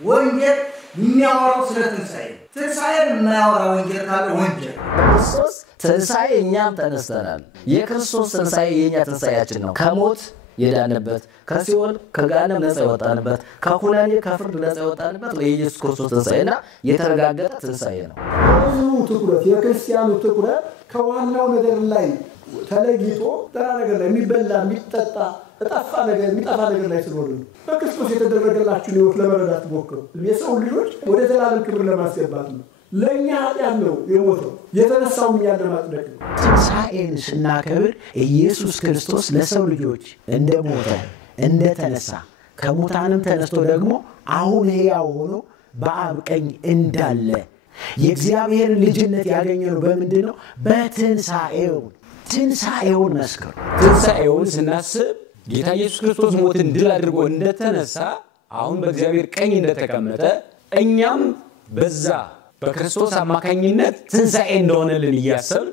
ወንጌል የሚያወራው ስለ ትንሣኤ ትንሣኤን የማያወራ ወንጌል ካለ ወንጌል ክርስቶስ ትንሣኤ እኛም ተነስተናል። የክርስቶስ ትንሣኤ የኛ ትንሣኤያችን ነው። ከሞት የዳንበት ከሲኦል ከገሃነም ነፃ የወጣንበት ከኩነኔ ከፍርድ ነፃ የወጣንበት የኢየሱስ ክርስቶስ ትንሣኤና የተረጋገጠ ትንሣኤ ነው። ብዙ ትኩረት የክርስቲያኑ ትኩረት ከዋናው ነገር ላይ ተለይቶ ተራ ነገር ላይ የሚበላ የሚጠጣ እጣፋ ነገር የሚጠፋ ነገር ላይ ስለሆነ በክርስቶስ የተደረገላችሁን ሕይወት ለመረዳት ሞክሩ። የሰው ልጆች ወደ ዘላለም ክብር ለማስገባት ነው። ለእኛ ኃጢአት ነው የሞተው፣ የተነሳው እኛን ለማጽደቅ ነው። ትንሣኤን ስናከብር ኢየሱስ ክርስቶስ ለሰው ልጆች እንደሞተ እንደተነሳ ከሙታንም ተነስቶ ደግሞ አሁን ሕያው ሆኖ በአብ ቀኝ እንዳለ የእግዚአብሔር ልጅነት ያገኘነው በምንድን ነው? በትንሣኤው። ትንሣኤውን መስክሩ። ትንሣኤውን ስናስብ ጌታ ኢየሱስ ክርስቶስ ሞትን ድል አድርጎ እንደተነሳ አሁን በእግዚአብሔር ቀኝ እንደተቀመጠ እኛም በዛ በክርስቶስ አማካኝነት ትንሣኤ እንደሆነልን እያሰብን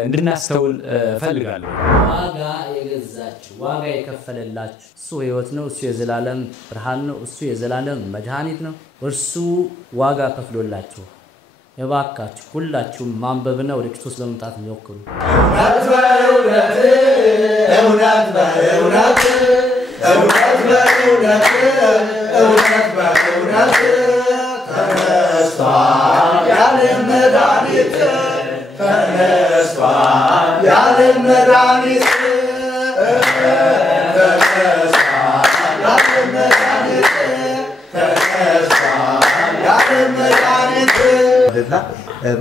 እንድናስተውል ፈልጋለሁ። ዋጋ የገዛችሁ ዋጋ የከፈለላችሁ እሱ ሕይወት ነው። እሱ የዘላለም ብርሃን ነው። እሱ የዘላለም መድኃኒት ነው። እርሱ ዋጋ ከፍሎላችሁ የባካችሁ ሁላችሁም ማንበብና ወደ ክርስቶስ ለመምጣት ሞክሩ።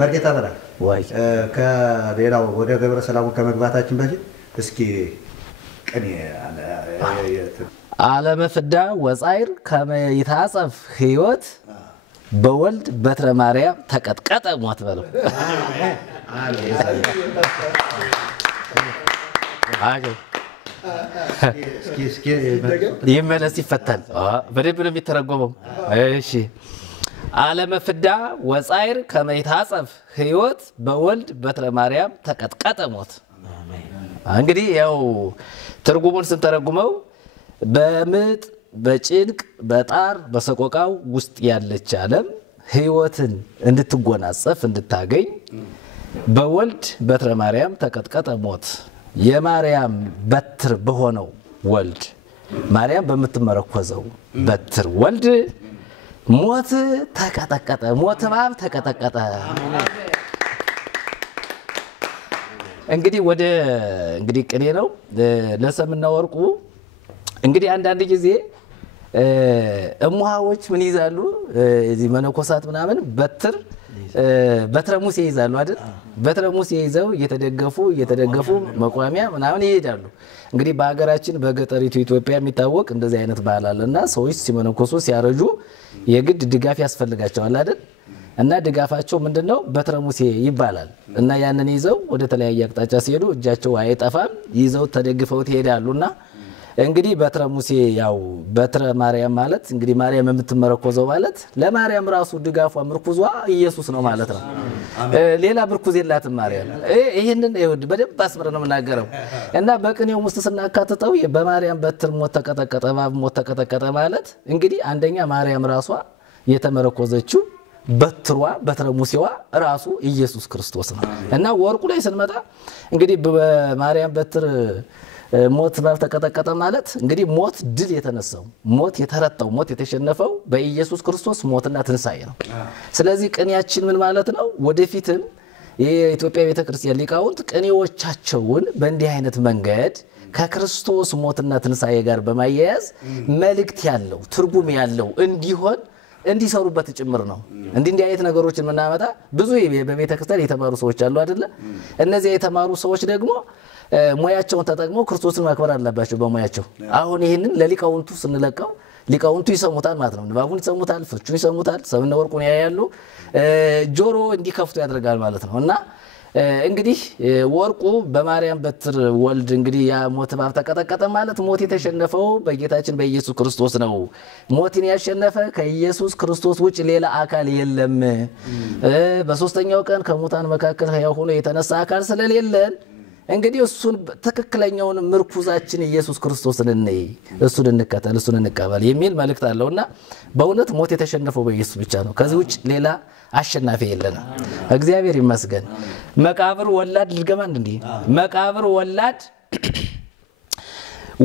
መርጌታ በላል ወይ ከሌላው ወደ ገብረ ሰላሙ ከመግባታችን በፊት እስኪ ቅኔ ዓለመ ፍዳ ወጻይር ከመ ይታጸፍ ሕይወት በወልድ በትረ ማርያም ተቀጥቀጠ ሞት በለው። ይመለስ ይፈታል። በደንብ ነው የሚተረጎመው። እሺ ዓለመ ፍዳ ወጻይር ከመ ይታጸፍ ሕይወት በወልድ በትረ ማርያም ተቀጥቀጠ ሞት። እንግዲህ ያው ትርጉሙን ስንተረጉመው በምጥ በጭንቅ በጣር በሰቆቃው ውስጥ ያለች ዓለም ሕይወትን እንድትጎናጸፍ እንድታገኝ በወልድ በትረ ማርያም ተቀጥቀጠ ሞት። የማርያም በትር በሆነው ወልድ ማርያም በምትመረኮዘው በትር ወልድ ሞት ተቀጠቀጠ፣ ሞት እባብ ተቀጠቀጠ። እንግዲህ ወደ ቅኔ ነው። ለሰምና ወርቁ እንግዲህ አንዳንድ ጊዜ እሙሃዎች ምን ይዛሉ? እዚህ መነኮሳት ምናምን በትረ ሙሴ ይዛሉ አይደል? በትረ ሙሴ ይዘው እየተደገፉ መቋሚያ ምናምን ይሄዳሉ። እንግዲህ በሀገራችን በገጠሪቱ ኢትዮጵያ የሚታወቅ እንደዚህ አይነት ባህል አለና ሰዎች ሲመነኮሱ ሲያረጁ የግድ ድጋፍ ያስፈልጋቸዋል አይደል? እና ድጋፋቸው ምንድነው? በትረ ሙሴ ይባላል። እና ያንን ይዘው ወደ ተለያየ አቅጣጫ ሲሄዱ እጃቸው አይጠፋም፣ ይዘው ተደግፈው ይሄዳሉና እንግዲህ በትረ ሙሴ ያው በትረ ማርያም ማለት እንግዲህ ማርያም የምትመረኮዘው ማለት ለማርያም ራሱ ድጋፏ ምርኩዟ ኢየሱስ ነው ማለት ነው። ሌላ ምርኩዝ የላትም ማርያም። ይሄንን ይሁድ በደንብ አስመረ ነው የምናገረው። እና በቅኔው ውስጥ ስናካትተው በማርያም በትር ሞት ተቀጠቀጠ፣ እባብ ሞት ተቀጠቀጠ ማለት እንግዲህ አንደኛ ማርያም ራሷ የተመረኮዘችው በትሯ በትረ ሙሴዋ ራሱ ኢየሱስ ክርስቶስ ነው። እና ወርቁ ላይ ስንመጣ እንግዲህ በማርያም በትር ሞት እባብ ተቀጠቀጠ ማለት እንግዲህ ሞት ድል የተነሳው ሞት የተረታው ሞት የተሸነፈው በኢየሱስ ክርስቶስ ሞትና ትንሣኤ ነው። ስለዚህ ቅኔያችን ምን ማለት ነው? ወደፊትም የኢትዮጵያ ቤተክርስቲያን ሊቃውንት ቅኔዎቻቸውን በእንዲህ አይነት መንገድ ከክርስቶስ ሞትና ትንሣኤ ጋር በማያያዝ መልእክት ያለው ትርጉም ያለው እንዲሆን እንዲሰሩበት ጭምር ነው። እንዲህ አይነት ነገሮችን ምናመጣ ብዙ በቤተክርስቲያን የተማሩ ሰዎች አሉ አይደለ? እነዚህ የተማሩ ሰዎች ደግሞ ሙያቸውን ተጠቅመው ክርስቶስን ማክበር አለባቸው በሙያቸው። አሁን ይሄንን ለሊቃውንቱ ስንለቀው ሊቃውንቱ ይሰሙታል ማለት ነው። ንባቡን ይሰሙታል፣ ፍቹን ይሰሙታል፣ ሰምና ወርቁን ያያሉ፣ ጆሮ እንዲከፍቱ ያደርጋል ማለት ነው። እና እንግዲህ ወርቁ በማርያም በትር ወልድ እንግዲህ ያ ሞት እባብ ተቀጠቀጠ ማለት ሞት የተሸነፈው በጌታችን በኢየሱስ ክርስቶስ ነው። ሞትን ያሸነፈ ከኢየሱስ ክርስቶስ ውጭ ሌላ አካል የለም። በሶስተኛው ቀን ከሙታን መካከል ሕያው ሆኖ የተነሳ አካል ስለሌለን እንግዲህ እሱን ትክክለኛውን ምርኩዛችን ኢየሱስ ክርስቶስን እንይ፣ እሱን እንከተል፣ እሱን እንቀበል የሚል መልእክት አለውና በእውነት ሞት የተሸነፈው በኢየሱስ ብቻ ነው። ከዚህ ውጭ ሌላ አሸናፊ የለንም። እግዚአብሔር ይመስገን። መቃብር ወላድ ልገማን እንዴ መቃብር ወላድ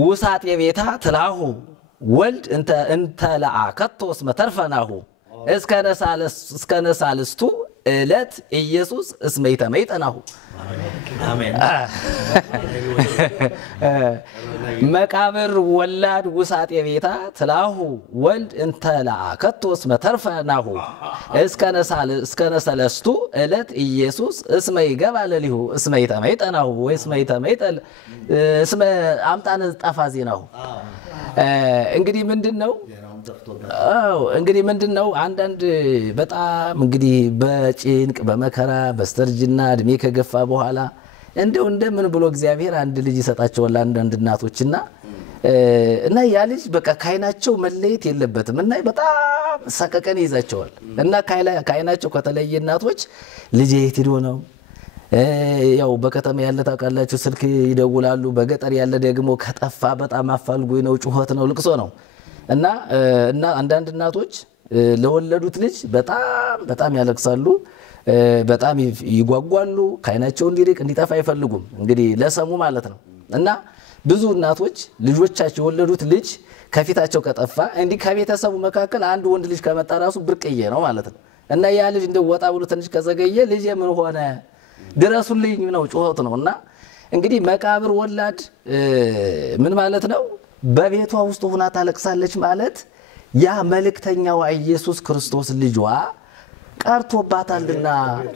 ውሳጤ ቤታ ትላሁ ወልድ እንተ ለአ ከቶስ መተርፈናሁ እስከ ነሳልስቱ እለት ኢየሱስ እስመይተ መይጠናሁ አሜን። መቃብር ወላድ ውሳጤ ቤታ ትላሁ ወልድ እንተ ለአ ከቶስ መተርፈናሁ እስከ ነሳልስቱ እለት ኢየሱስ እስመይ ገባ ለሊሁ እስመይተ መይጠናሁ ወይስመይተ መይጠል እስመ አምጣነ ጠፋ ዜናሁ። እንግዲህ ምንድነው እንግዲህ ምንድነው አንዳንድ በጣም እንግዲህ በጭንቅ በመከራ በስተርጅና እድሜ ከገፋ በኋላ እንደምን ብሎ እግዚአብሔር አንድ ልጅ ይሰጣቸዋል አንዳንድ እናቶችና ያ ልጅ በቃ ካይናቸው መለየት የለበትም እና በጣም ሰቀቀን ይዛቸዋል እና ካይናቸው ከተለየ እናቶች ልጅ የት ሄዶ ነው ያው በከተማ ያለ ታውቃላችሁ ስልክ ይደውላሉ። በገጠር ያለ ደግሞ ከጠፋ በጣም አፋልጉኝ ነው፣ ጩኸት ነው፣ ልቅሶ ነው እና አንዳንድ እናቶች ለወለዱት ልጅ በጣም ያለቅሳሉ፣ በጣም ይጓጓሉ። ካይናቸው እንዲርቅ እንዲጠፋ አይፈልጉም እንግዲህ ለሰሙ ማለት ነው። እና ብዙ እናቶች ልጆቻቸው የወለዱት ልጅ ከፊታቸው ከጠፋ እንዲህ ከቤተሰቡ መካከል አንድ ወንድ ልጅ ከመጣ ራሱ ብርቅዬ ነው ማለት ነው። እና ያ ልጅ እንደው ወጣ ብሎ ትንሽ ከዘገየ ልጅ ምን ሆነ ድረሱልኝ ነው ጩኸት ነውና እንግዲህ መቃብር ወላድ ምን ማለት ነው? በቤቷ ውስጥ ሆና ታለቅሳለች ማለት ያ መልእክተኛው ኢየሱስ ክርስቶስ ልጇ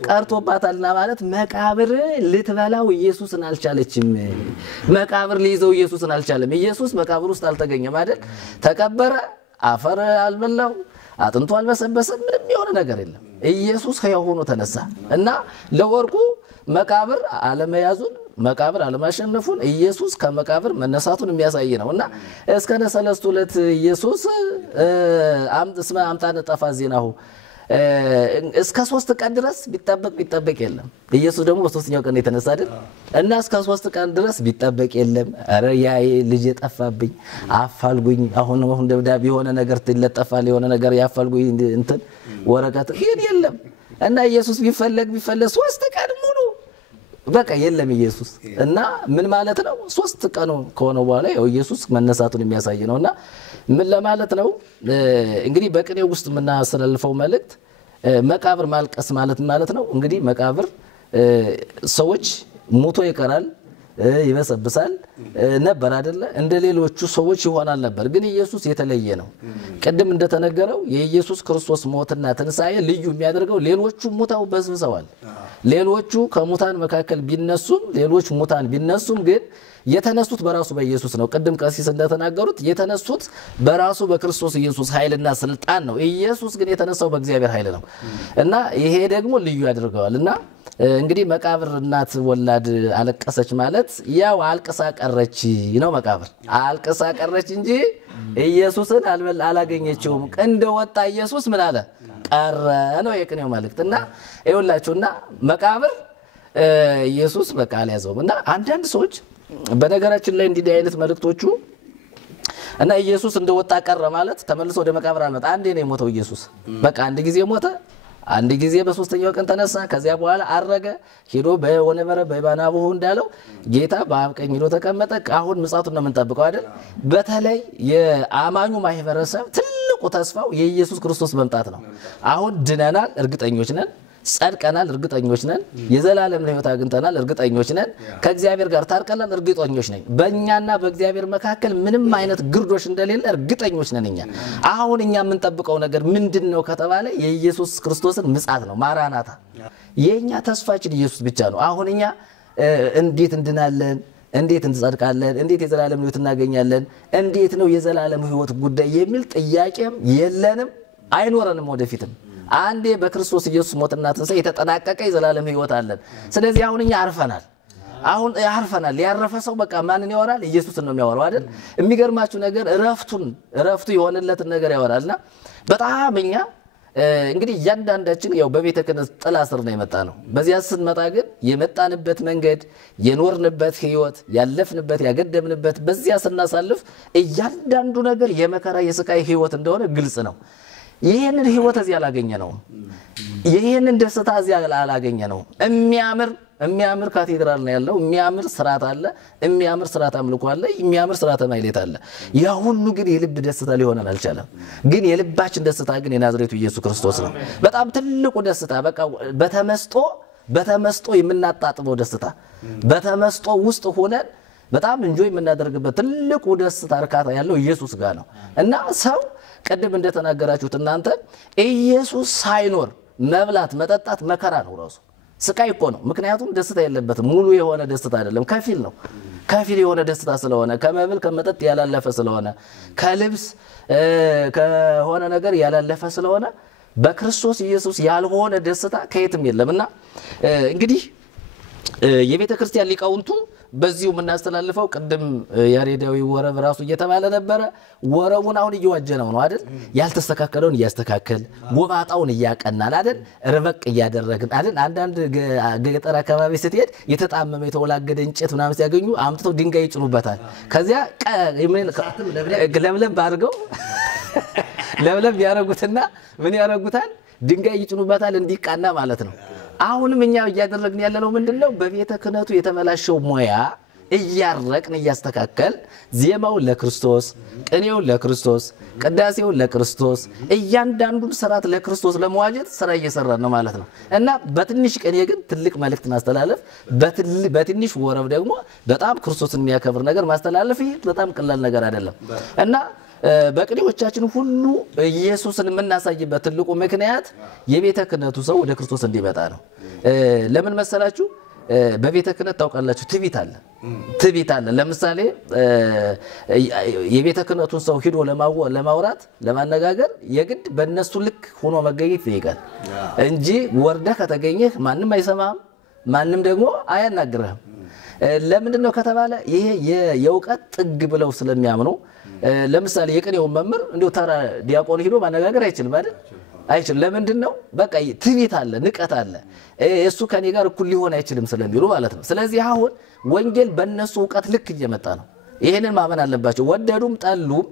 ቀርቶባታልና ማለት መቃብር ልትበላው ኢየሱስን አልቻለችም። መቃብር ሊይዘው ኢየሱስን አልቻለም። ኢየሱስ መቃብር ውስጥ አልተገኘም አይደል? ተቀበረ፣ አፈር አልበላው፣ አጥንቱ አልበሰበሰም፣ ምንም የሆነ ነገር የለም። ኢየሱስ ሕያው ሆኖ ተነሳ እና ለወርቁ መቃብር አለመያዙን መቃብር አለማሸነፉን ኢየሱስ ከመቃብር መነሳቱን የሚያሳይ ነውና እስከ ነሰለስቱ ዕለት ኢየሱስ አምጣነ ጠፋ ዜናሁ እስከ 3 ቀን ድረስ ቢጠበቅ የለም። ኢየሱስ ደግሞ በ3ኛው ቀን የተነሳ አይደል እና እስከ 3 ቀን ድረስ ቢጠበቅ የለም። አረ ያ ልጅ ጠፋብኝ አፋልጉኝ፣ አሁን ደብዳቤ የሆነ ነገር ትለጠፋል፣ የሆነ ነገር ያፋልጉኝ እንትን ወረቀት የለም እና ኢየሱስ ቢፈለግ 3 ቀን ሙሉ በቃ የለም ኢየሱስ እና ምን ማለት ነው? 3 ቀኑ ከሆነ በኋላ ያው ኢየሱስ መነሳቱን የሚያሳይ ነውና ምን ለማለት ነው እንግዲህ በቅኔው ውስጥ የምናስተላልፈው መልእክት መቃብር ማልቀስ ማለት ነው። እንግዲህ መቃብር ሰዎች ሞቶ ይቀራል፣ ይበሰብሳል ነበር አይደለ? እንደሌሎቹ ሰዎች ይሆናል ነበር። ግን ኢየሱስ የተለየ ነው። ቅድም እንደተነገረው የኢየሱስ ክርስቶስ ሞትና ትንሳኤ ልዩ የሚያደርገው ሌሎቹ ሞታው በስብሰዋል። ሌሎቹ ከሙታን መካከል ሌሎች ሙታን ቢነሱም ግን የተነሱት በራሱ በኢየሱስ ነው። ቅድም ቀሲስ እንደተናገሩት የተነሱት በራሱ በክርስቶስ ኢየሱስ ኃይልና ስልጣን ነው። ኢየሱስ ግን የተነሳው በእግዚአብሔር ኃይል ነው እና ይሄ ደግሞ ልዩ ያደርገዋል እና እንግዲህ መቃብር እናት ወላድ አለቀሰች ማለት ያው አልቅሳ ቀረች ነው። መቃብር አልቅሳ ቀረች እንጂ ኢየሱስን አላገኘችውም። እንደወጣ ኢየሱስ ምን አለ ቀረ ነው የቅኔው መልእክትና ይኸውላችሁና መቃብር ኢየሱስ በቃ አልያዘውም እና አንዳንድ ሰዎች በነገራችን ላይ እንዲህ አይነት መልእክቶቹ እና ኢየሱስ እንደወጣ ቀረ ማለት ተመልሶ ወደ መቃብር አልመጣ። አንዴ ነው የሞተው ኢየሱስ። በቃ አንድ ጊዜ ሞተ፣ አንድ ጊዜ በ3ኛው ቀን ተነሳ፣ ከዚያ በኋላ አረገ ሄዶ በወነበረ በባናቡሁ እንዳለው ጌታ በአብ ቀኝ ሄዶ ተቀመጠ። አሁን ምጽአቱን ነው የምንጠብቀው አይደል? በተለይ የአማኙ ማህበረሰብ ትልቁ ተስፋው የኢየሱስ ክርስቶስ መምጣት ነው። አሁን ድነናል፣ እርግጠኞች ነን። ጸድቀናል፣ እርግጠኞች ነን። የዘላለም ሕይወት አግኝተናል፣ እርግጠኞች ነን። ከእግዚአብሔር ጋር ታርቀናል፣ እርግጠኞች ነን። በእኛና በእግዚአብሔር መካከል ምንም አይነት ግርዶሽ እንደሌለ እርግጠኞች ነን። አሁን እኛ የምንጠብቀው ነገር ምንድነው ከተባለ የኢየሱስ ክርስቶስን ምጽአት ነው። ማራናታ የኛ ተስፋችን ኢየሱስ ብቻ ነው። አሁን እኛ እንዴት እንድናለን? እንዴት እንጸድቃለን? እንዴት የዘላለም ሕይወት እናገኛለን? እንዴት ነው የዘላለም ሕይወት ጉዳይ የሚል ጥያቄም የለንም፣ አይኖረንም ወደፊትም። አንዴ በክርስቶስ ኢየሱስ ሞትና ትንሣኤ የተጠናቀቀ የዘላለም ሕይወት አለን። ስለዚህ አሁን እኛ አርፈናል። ያረፈ ሰው በቃ ማንን ያወራል? ኢየሱስን ነው የሚያወራው አይደል? የሚገርማችሁ ነገር እረፍቱ የሆነለትን ነገር ያወራልና በጣም እኛ እንግዲህ እያንዳንዳችን ያው በቤተ ክህነት ጥላ ስር ነው የመጣ ነው። በዚያ ስንመጣ ግን የመጣንበት መንገድ የኖርንበት ህይወት ያለፍንበት ያገደምንበት በዚያ ስናሳልፍ እያንዳንዱ ነገር የመከራ የስቃይ ህይወት እንደሆነ ግልጽ ነው። ይሄንን ህይወት እዚያ አላገኘ ነው። ይሄንን ደስታ እዚያ አላገኘ ነው። የሚያምር ካቴድራል ነው ያለው። የሚያምር ስርዓት አለ። የሚያምር ስርዓት አምልኮ አለ። የሚያምር ስርዓተ ማህሌት አለ። ያ ሁሉ ግን የልብ ደስታ ሊሆን አልቻለም። ግን የልባችን ደስታ ግን የናዝሬቱ ኢየሱስ ክርስቶስ ነው። በጣም ትልቁ ደስታ በቃ በተመስጦ የምናጣጥመው ደስታ በተመስጦ ውስጥ ሆነን በጣም እንጆይ የምናደርግበት ትልቁ ደስታ እርካታ ያለው ኢየሱስ ጋር ነው። እና ሰው ቀደም እንደተናገራችሁት እናንተ ኢየሱስ ሳይኖር መብላት መጠጣት መከራ ነው ራሱ ስቃይ እኮ ነው። ምክንያቱም ደስታ የለበትም። ሙሉ የሆነ ደስታ አይደለም፣ ከፊል ነው። ከፊል የሆነ ደስታ ስለሆነ ከመብል ከመጠጥ ያላለፈ ስለሆነ ከልብስ ከሆነ ነገር ያላለፈ ስለሆነ በክርስቶስ ኢየሱስ ያልሆነ ደስታ ከየትም የለምና እንግዲህ የቤተ ክርስቲያን ሊቃውንቱ በዚሁ የምናስተላልፈው ቅድም ያሬዳዊ ወረብ ራሱ እየተባለ ነበረ። ወረቡን አሁን እየዋጀነው ነው አይደል? ያልተስተካከለውን እያስተካከል ጎባጣውን እያቀናል አይደል? ርበቅ እያደረግን አይደል? አንዳንድ ገጠር አካባቢ ስትሄድ የተጣመመ የተወላገደ እንጨት ምናምን ሲያገኙ አምጥተው ድንጋይ ይጭኑበታል። ከዚያ ለምለም ባድርገው ለምለም ያረጉትና ምን ያረጉታል? ድንጋይ ይጭኑበታል እንዲቃና ማለት ነው። አሁንም እኛ እያደረግን ያለነው ምንድነው? በቤተ ክህነቱ የተበላሸው ሞያ እያረቅን እያስተካከል ዜማው ለክርስቶስ፣ ቅኔው ለክርስቶስ፣ ቅዳሴው ለክርስቶስ እያንዳንዱን ስርዓት ለክርስቶስ ለመዋጀት ስራ እየሰራን ነው ማለት ነው። እና በትንሽ ቅኔ ግን ትልቅ መልእክት ማስተላለፍ፣ በትንሽ ወረብ ደግሞ በጣም ክርስቶስን የሚያከብር ነገር ማስተላለፍ ይሄ በጣም ቀላል ነገር አይደለም። እና በቅኔዎቻችን ሁሉ ኢየሱስን የምናሳይበት ትልቁ ምክንያት የቤተ ክህነቱ ሰው ወደ ክርስቶስ እንዲመጣ ነው። ለምን መሰላችሁ? በቤተ ክህነት ታውቃላችሁ ትዕቢት አለ። ለምሳሌ የቤተ ክህነቱን ሰው ሂዶ ለማውራት ለማነጋገር የግድ በእነሱ ልክ ሆኖ መገኘት ይጠይቃል እንጂ ወርደህ ከተገኘህ ማንም አይሰማም፣ ማንም ደግሞ አያናግርህም። ለምንድነው ከተባለ ይሄ የእውቀት ጥግ ብለው ስለሚያምኑ ለምሳሌ የቅኔው መምህር እንደው ተራ ዲያቆን ሄዶ ማነጋገር አይችልም አይደል? አይችልም። ለምንድነው? በቃ ትዕቢት አለ፣ ንቀት አለ። እሱ ከኔ ጋር እኩል ሊሆን አይችልም ስለሚሉ ማለት ነው። ስለዚህ አሁን ወንጌል በእነሱ ዕውቀት ልክ እየመጣ ነው። ይሄንን ማመን አለባቸው። ወደዱም ጠሉም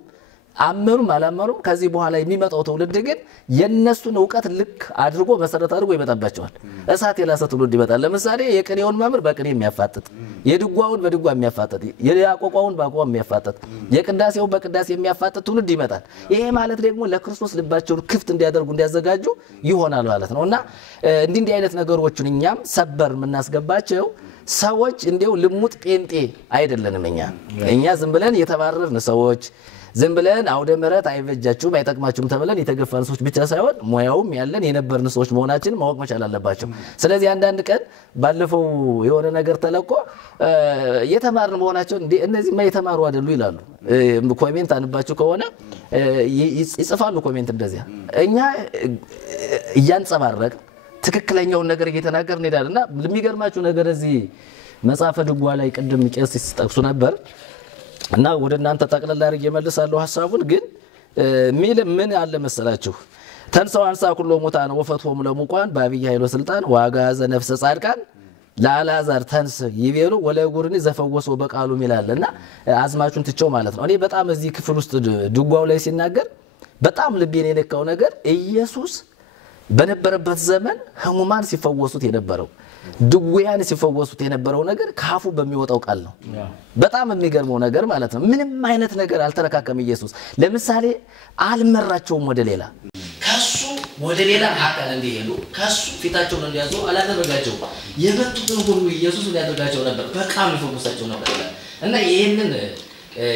አመኑም አላመኑም ከዚህ በኋላ የሚመጣው ትውልድ ግን የነሱን ዕውቀት ልክ አድርጎ መሰረት አድርጎ ይመጣባቸዋል። እሳት የላሰ ትውልድ ይመጣል። ለምሳሌ የቅኔውን መምህር በቅኔ የሚያፋጥጥ፣ የድጓውን በድጓ የሚያፋጥጥ፣ የያቆቋውን በአቋም የሚያፋጥጥ፣ የቅዳሴውን በቅዳሴ የሚያፋጥጥ ትውልድ ይመጣል። ይሄ ማለት ደግሞ ለክርስቶስ ልባቸውን ክፍት እንዲያደርጉ እንዲያዘጋጁ ይሆናል ማለት ነውና እንዲህ አይነት ነገሮችን እኛም ሰበር የምናስገባቸው ሰዎች እንዲው ልሙጥ ጴንጤ አይደለንም። እኛ ዝም ብለን የተባረርን ሰዎች ዝም ብለን አውደ ምሕረት አይበጃችሁም አይጠቅማችሁም ተብለን የተገፋን ሰዎች ብቻ ሳይሆን ሙያውም ያለን የነበርን ሰዎች መሆናችን ማወቅ መቻል አለባቸው። ስለዚህ አንዳንድ ቀን ባለፈው የሆነ ነገር ተለቆ የተማርን መሆናቸው እነዚህማ የተማሩ አይደሉ ይላሉ። ኮሜንት አንባችሁ ከሆነ ይጽፋሉ ኮሜንት እንደዚያ። እኛ እያንጸባረቅ ትክክለኛውን ነገር እየተናገርን እንሄዳለንና ለሚገርማችሁ ነገር እዚህ መጽሐፈ ድጓ ላይ ቅድም ቄስ ሲጠቅሱ ነበር እና ወደ እናንተ ጠቅለል አድርጌ እመልሳለሁ ሐሳቡን። ግን ምን አለ መሰላችሁ? ተንሰው አንሳ ኩሎ ሙታን ወፈትሆሙ ለሙቋን በአብይ ኃይሎ ስልጣን ዋጋዘ ነፍሰ ጻድቃን ለአልዓዛር ተንስ ይቤሉ ወለጉርኒ ዘፈወሰው በቃሉ ይላልና አዝማቹን ትቸው ማለት ነው። እኔ በጣም እዚህ ክፍል ውስጥ ድጓው ላይ ሲናገር በጣም ልቤን የነካው ነገር ኢየሱስ በነበረበት ዘመን ህሙማን ሲፈወሱት የነበረው ድውያን ሲፈወሱት የነበረው ነገር ካፉ በሚወጣው ቃል ነው። በጣም የሚገርመው ነገር ማለት ነው ምንም አይነት ነገር አልተረካከም ኢየሱስ። ለምሳሌ አልመራቸውም ወደ ሌላ ከሱ ወደ ሌላ አካል እንዲሄዱ ከሱ ፊታቸውን እንዲያዙ አላደረጋቸው። የመጡትን ሁሉ ኢየሱስ ሊያደርጋቸው ነበር፣ በቃሉ ይፈውሳቸው ነበር። እና ይሄንን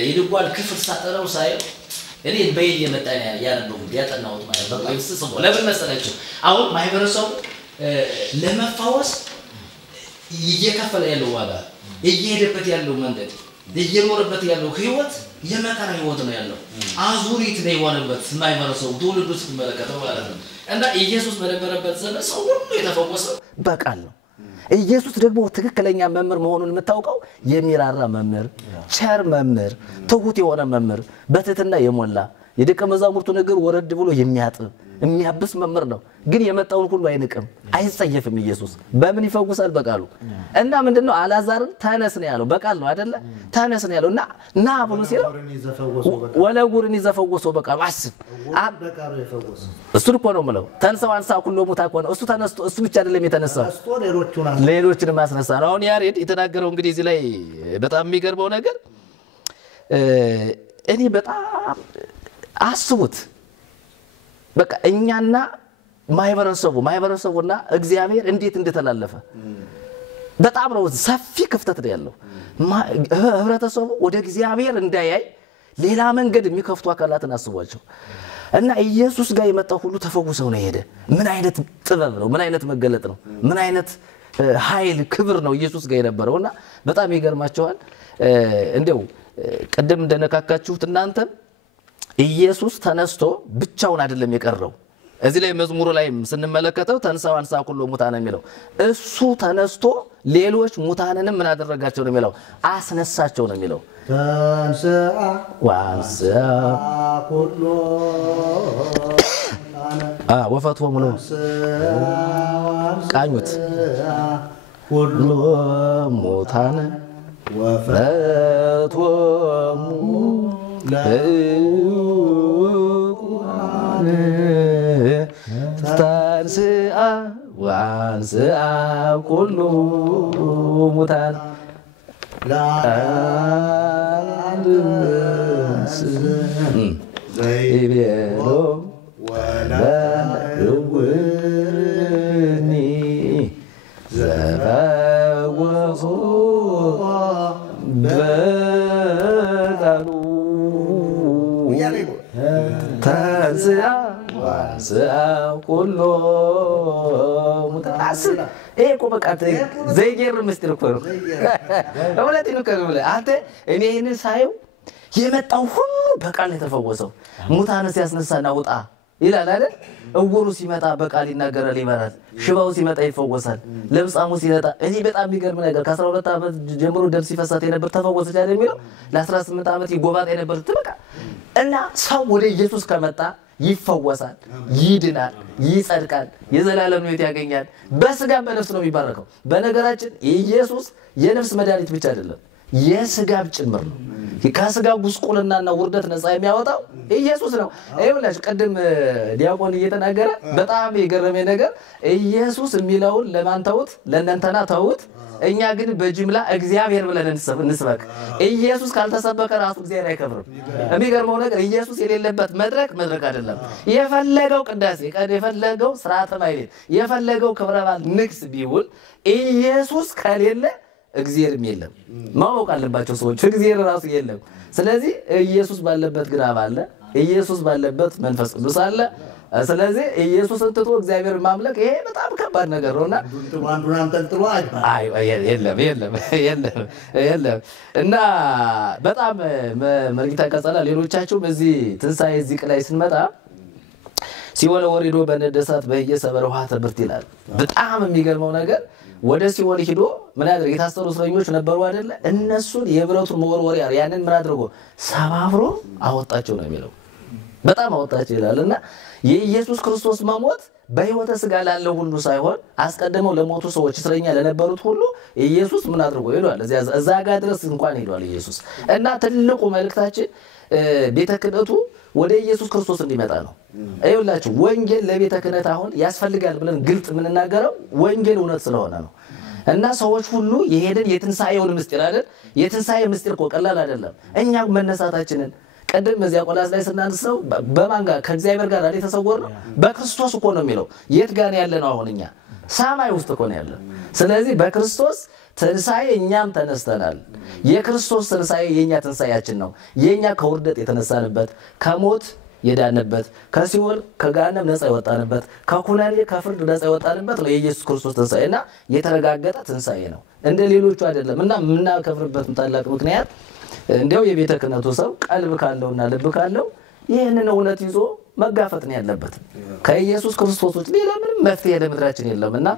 የድጓን ክፍል ሳጠረው ሳይ እኔ በይል የመጣ ያለው ያጠናውት ማለት ነው። አይስጽም ለምን መሰላችሁ? አሁን ማህበረሰቡ ለመፈወስ እየከፈለ ያለው ዋጋ እየሄደበት ያለው መንገድ እየኖረበት ያለው ህይወት የመከራ ህይወት ነው ያለው። አዙሪት ነው የሆነበት ማይመረሰው ትውልዱ ስትመለከተው ማለት ነው። እና ኢየሱስ በነበረበት ዘመን ሰው ሁሉ የተፈወሰው በቃል ነው። ኢየሱስ ደግሞ ትክክለኛ መምህር መሆኑን የምታውቀው የሚራራ መምህር፣ ቸር መምህር፣ ትሁት የሆነ መምህር፣ በትህትና የሞላ የደቀ መዛሙርቱ ነገር ወረድ ብሎ የሚያጥብ የሚያብስ መምህር ነው። ግን የመጣውን ሁሉ አይንቅም፣ አይጸየፍም። ኢየሱስ በምን ይፈውሳል? በቃሉ። እና ምንድነው አልዓዛርን ተነስ ነው ያለው፣ በቃል ነው አይደለ? ተነስ ነው ያለው። እና ና ብሎ ሲለው ወለጉርን ይዘፈወሰው በቃሉ። አስብ፣ እሱን እኮ ነው የምለው። ተንሥእ አንሥአ ኩሎ ሙታን እኮ ነው እሱ ተነስቶ። እሱ ብቻ አይደለም የተነሳው፣ ሌሎችንም አስነሳ ነው። አሁን ያሬድ የተናገረው እንግዲህ እዚህ ላይ በጣም የሚገርመው ነገር እኔ በጣም አስቡት። በቃ እኛና ማህበረሰቡና እግዚአብሔር እንዴት እንደተላለፈ በጣም ነው ሰፊ ክፍተት ነው ያለው። ህብረተሰቡ ወደ እግዚአብሔር እንዳያይ ሌላ መንገድ የሚከፍቱ አካላትን አስቧቸው። እና ኢየሱስ ጋር የመጣው ሁሉ ተፈውሰው ነው የሄደ። ምን አይነት ጥበብ ነው! ምን አይነት መገለጥ ነው! ምን አይነት ኃይል ክብር ነው ኢየሱስ ጋር የነበረውና በጣም ይገርማቸዋል። እንደው ቀደም እንደነካካችሁት እናንተ ኢየሱስ ተነስቶ ብቻውን አይደለም የቀረው። እዚህ ላይ መዝሙሩ ላይ ስንመለከተው ተንሥአ አንሥአ ኩሎ ሙታን የሚለው እሱ ተነስቶ ሌሎች ሙታንንም ምን አደረጋቸው ነው የሚለው? አስነሳቸው ነው የሚለው። ተንሥአ ወአንሥአ ኩሎ ወፈትሆሙ ነው ቃኙት ኩሎ ሙታን ወፈትሆሙ ተንሥአ ወአንሥአ ኩሎ ሙታን ዘይቤሎ ወለእውኒ ዘፈወሶ በቃሉ ተንሥአ ወአንሥአ ኩሎ ሙታን። ይሄ እኮ በቃ ዘይገርም ምስጢር እኮ ነው። እውነቴን እኮ ነው የምልህ አንተ። እኔ ይህንን ሳየው የመጣው ሁሉ በቃል የተፈወሰው ሙታን ሲያስነሳና ውጣ ይላል አይደል? እውሩ ሲመጣ በቃል ይናገራል ይበራል። ሽባው ሲመጣ ይፈወሳል። ለምጻሙ ሲመጣ እኔ በጣም የሚገርም ነገር ከ12 ዓመት ጀምሮ ደም ሲፈሳት የነበር ተፈወሰች አይደል የሚለው ለ18 ዓመት ይጎባጥ የነበር በቃ። እና ሰው ወደ ኢየሱስ ከመጣ ይፈወሳል፣ ይድናል፣ ይጸድቃል፣ የዘላለም ሕይወት ያገኛል። በስጋም በነፍስ ነው የሚባረከው። በነገራችን ኢየሱስ የነፍስ መድኃኒት ብቻ አይደለም የስጋም ጭምር ነው። ከስጋ ጉስቁልናና ውርደት ነፃ የሚያወጣው ኢየሱስ ነው። ይኸውላችሁ ቅድም ዲያቆን እየተናገረ በጣም የገረመኝ ነገር ኢየሱስ የሚለውን ለማን ተውት? ለእናንተና ተውት። እኛ ግን በጅምላ እግዚአብሔር ብለን እንስበክ። ኢየሱስ ካልተሰበከ ራሱ እግዚአብሔር አይከብርም። የሚገርመው ነገር ኢየሱስ የሌለበት መድረክ አይደለም። የፈለገው ቅዳሴ የፈለገው ስርዓተ ማኅሌት የፈለገው ክብረ በዓል ንግስ ቢውል ኢየሱስ ከሌለ እግዚአብሔርም የለም። ማወቅ አለባቸው ሰዎች እግዚአብሔር ራሱ የለም። ስለዚህ ኢየሱስ ባለበት ግን አብ አለ፣ ኢየሱስ ባለበት መንፈስ ቅዱስ አለ። ስለዚህ ኢየሱስን ትቶ እግዚአብሔር ማምለክ ይሄ በጣም ከባድ ነገር ነውና አንዱን አንጠልጥሎ የለም። እና በጣም መርጌታ ቀጸላ ሌሎቻችሁም እዚህ ትንሣኤ እዚህ ላይ ስንመጣ ሲኦል ወሪዶ በነደ እሳት በየሰበረ ውሃ ትምህርት ይላል። በጣም የሚገርመው ነገር ወደ ሲኦል ሄዶ ምን ያደርግ? የታሰሩ እስረኞች ነበሩ አይደለ? እነሱን የብረቱን መወርወሪያ ያንን ምን አድርጎ ሰባብሮ አወጣቸው ነው የሚለው። በጣም አወጣቸው ይላልና የኢየሱስ ክርስቶስ መሞት በሕይወተ ሥጋ ላለው ሁሉ ሳይሆን አስቀድመው ለሞቱ ሰዎች እስረኛ ለነበሩት ሁሉ ኢየሱስ ምን አድርጎ ሄዷል? እዛ ጋር ድረስ እንኳን ሄዷል ኢየሱስ። እና ትልቁ መልእክታችን ቤተ ክህነቱ ወደ ኢየሱስ ክርስቶስ እንዲመጣ ነው። አይውላችሁ ወንጌል ለቤተ ክህነት አሁን ያስፈልጋል ብለን ግልጥ የምንናገረው ወንጌል እውነት ስለሆነ ነው። እና ሰዎች ሁሉ የሄደን የትንሣኤውን ምስጢር አይደል? የትንሣኤ ምስጢር እኮ ቀላል አይደለም። እኛ መነሳታችንን ቀደም በዚያ ቆላስ ላይ ስናንሰው በማን ጋር ከእግዚአብሔር ጋር አይደል የተሰወርነው? በክርስቶስ እኮ ነው የሚለው። የት ጋር ያለ ነው አሁን? እኛ ሰማይ ውስጥ እኮ ነው ያለ። ስለዚህ በክርስቶስ ትንሣኤ እኛም ተነስተናል። የክርስቶስ ትንሣኤ የኛ ትንሣኤያችን ነው። የኛ ከውርደት የተነሳንበት፣ ከሞት የዳንበት፣ ከሲኦል ከገሃነም ነፃ የወጣንበት፣ ከኩነኔ ከፍርድ ነፃ የወጣንበት ነው የኢየሱስ ክርስቶስ ትንሣኤና የተረጋገጠ ትንሣኤ ነው። እንደ ሌሎቹ አይደለም። እና የምናከብርበት ታላቅ ምክንያት እንዲያው የቤተ ክህነቱ ሰው ቀልብ ካለውና ልብ ካለው ይህንን እውነት ይዞ መጋፈጥ ነው ያለበት። ከኢየሱስ ክርስቶስ ውጭ ሌላ ምንም መፍትሄ ለምድራችን የለምና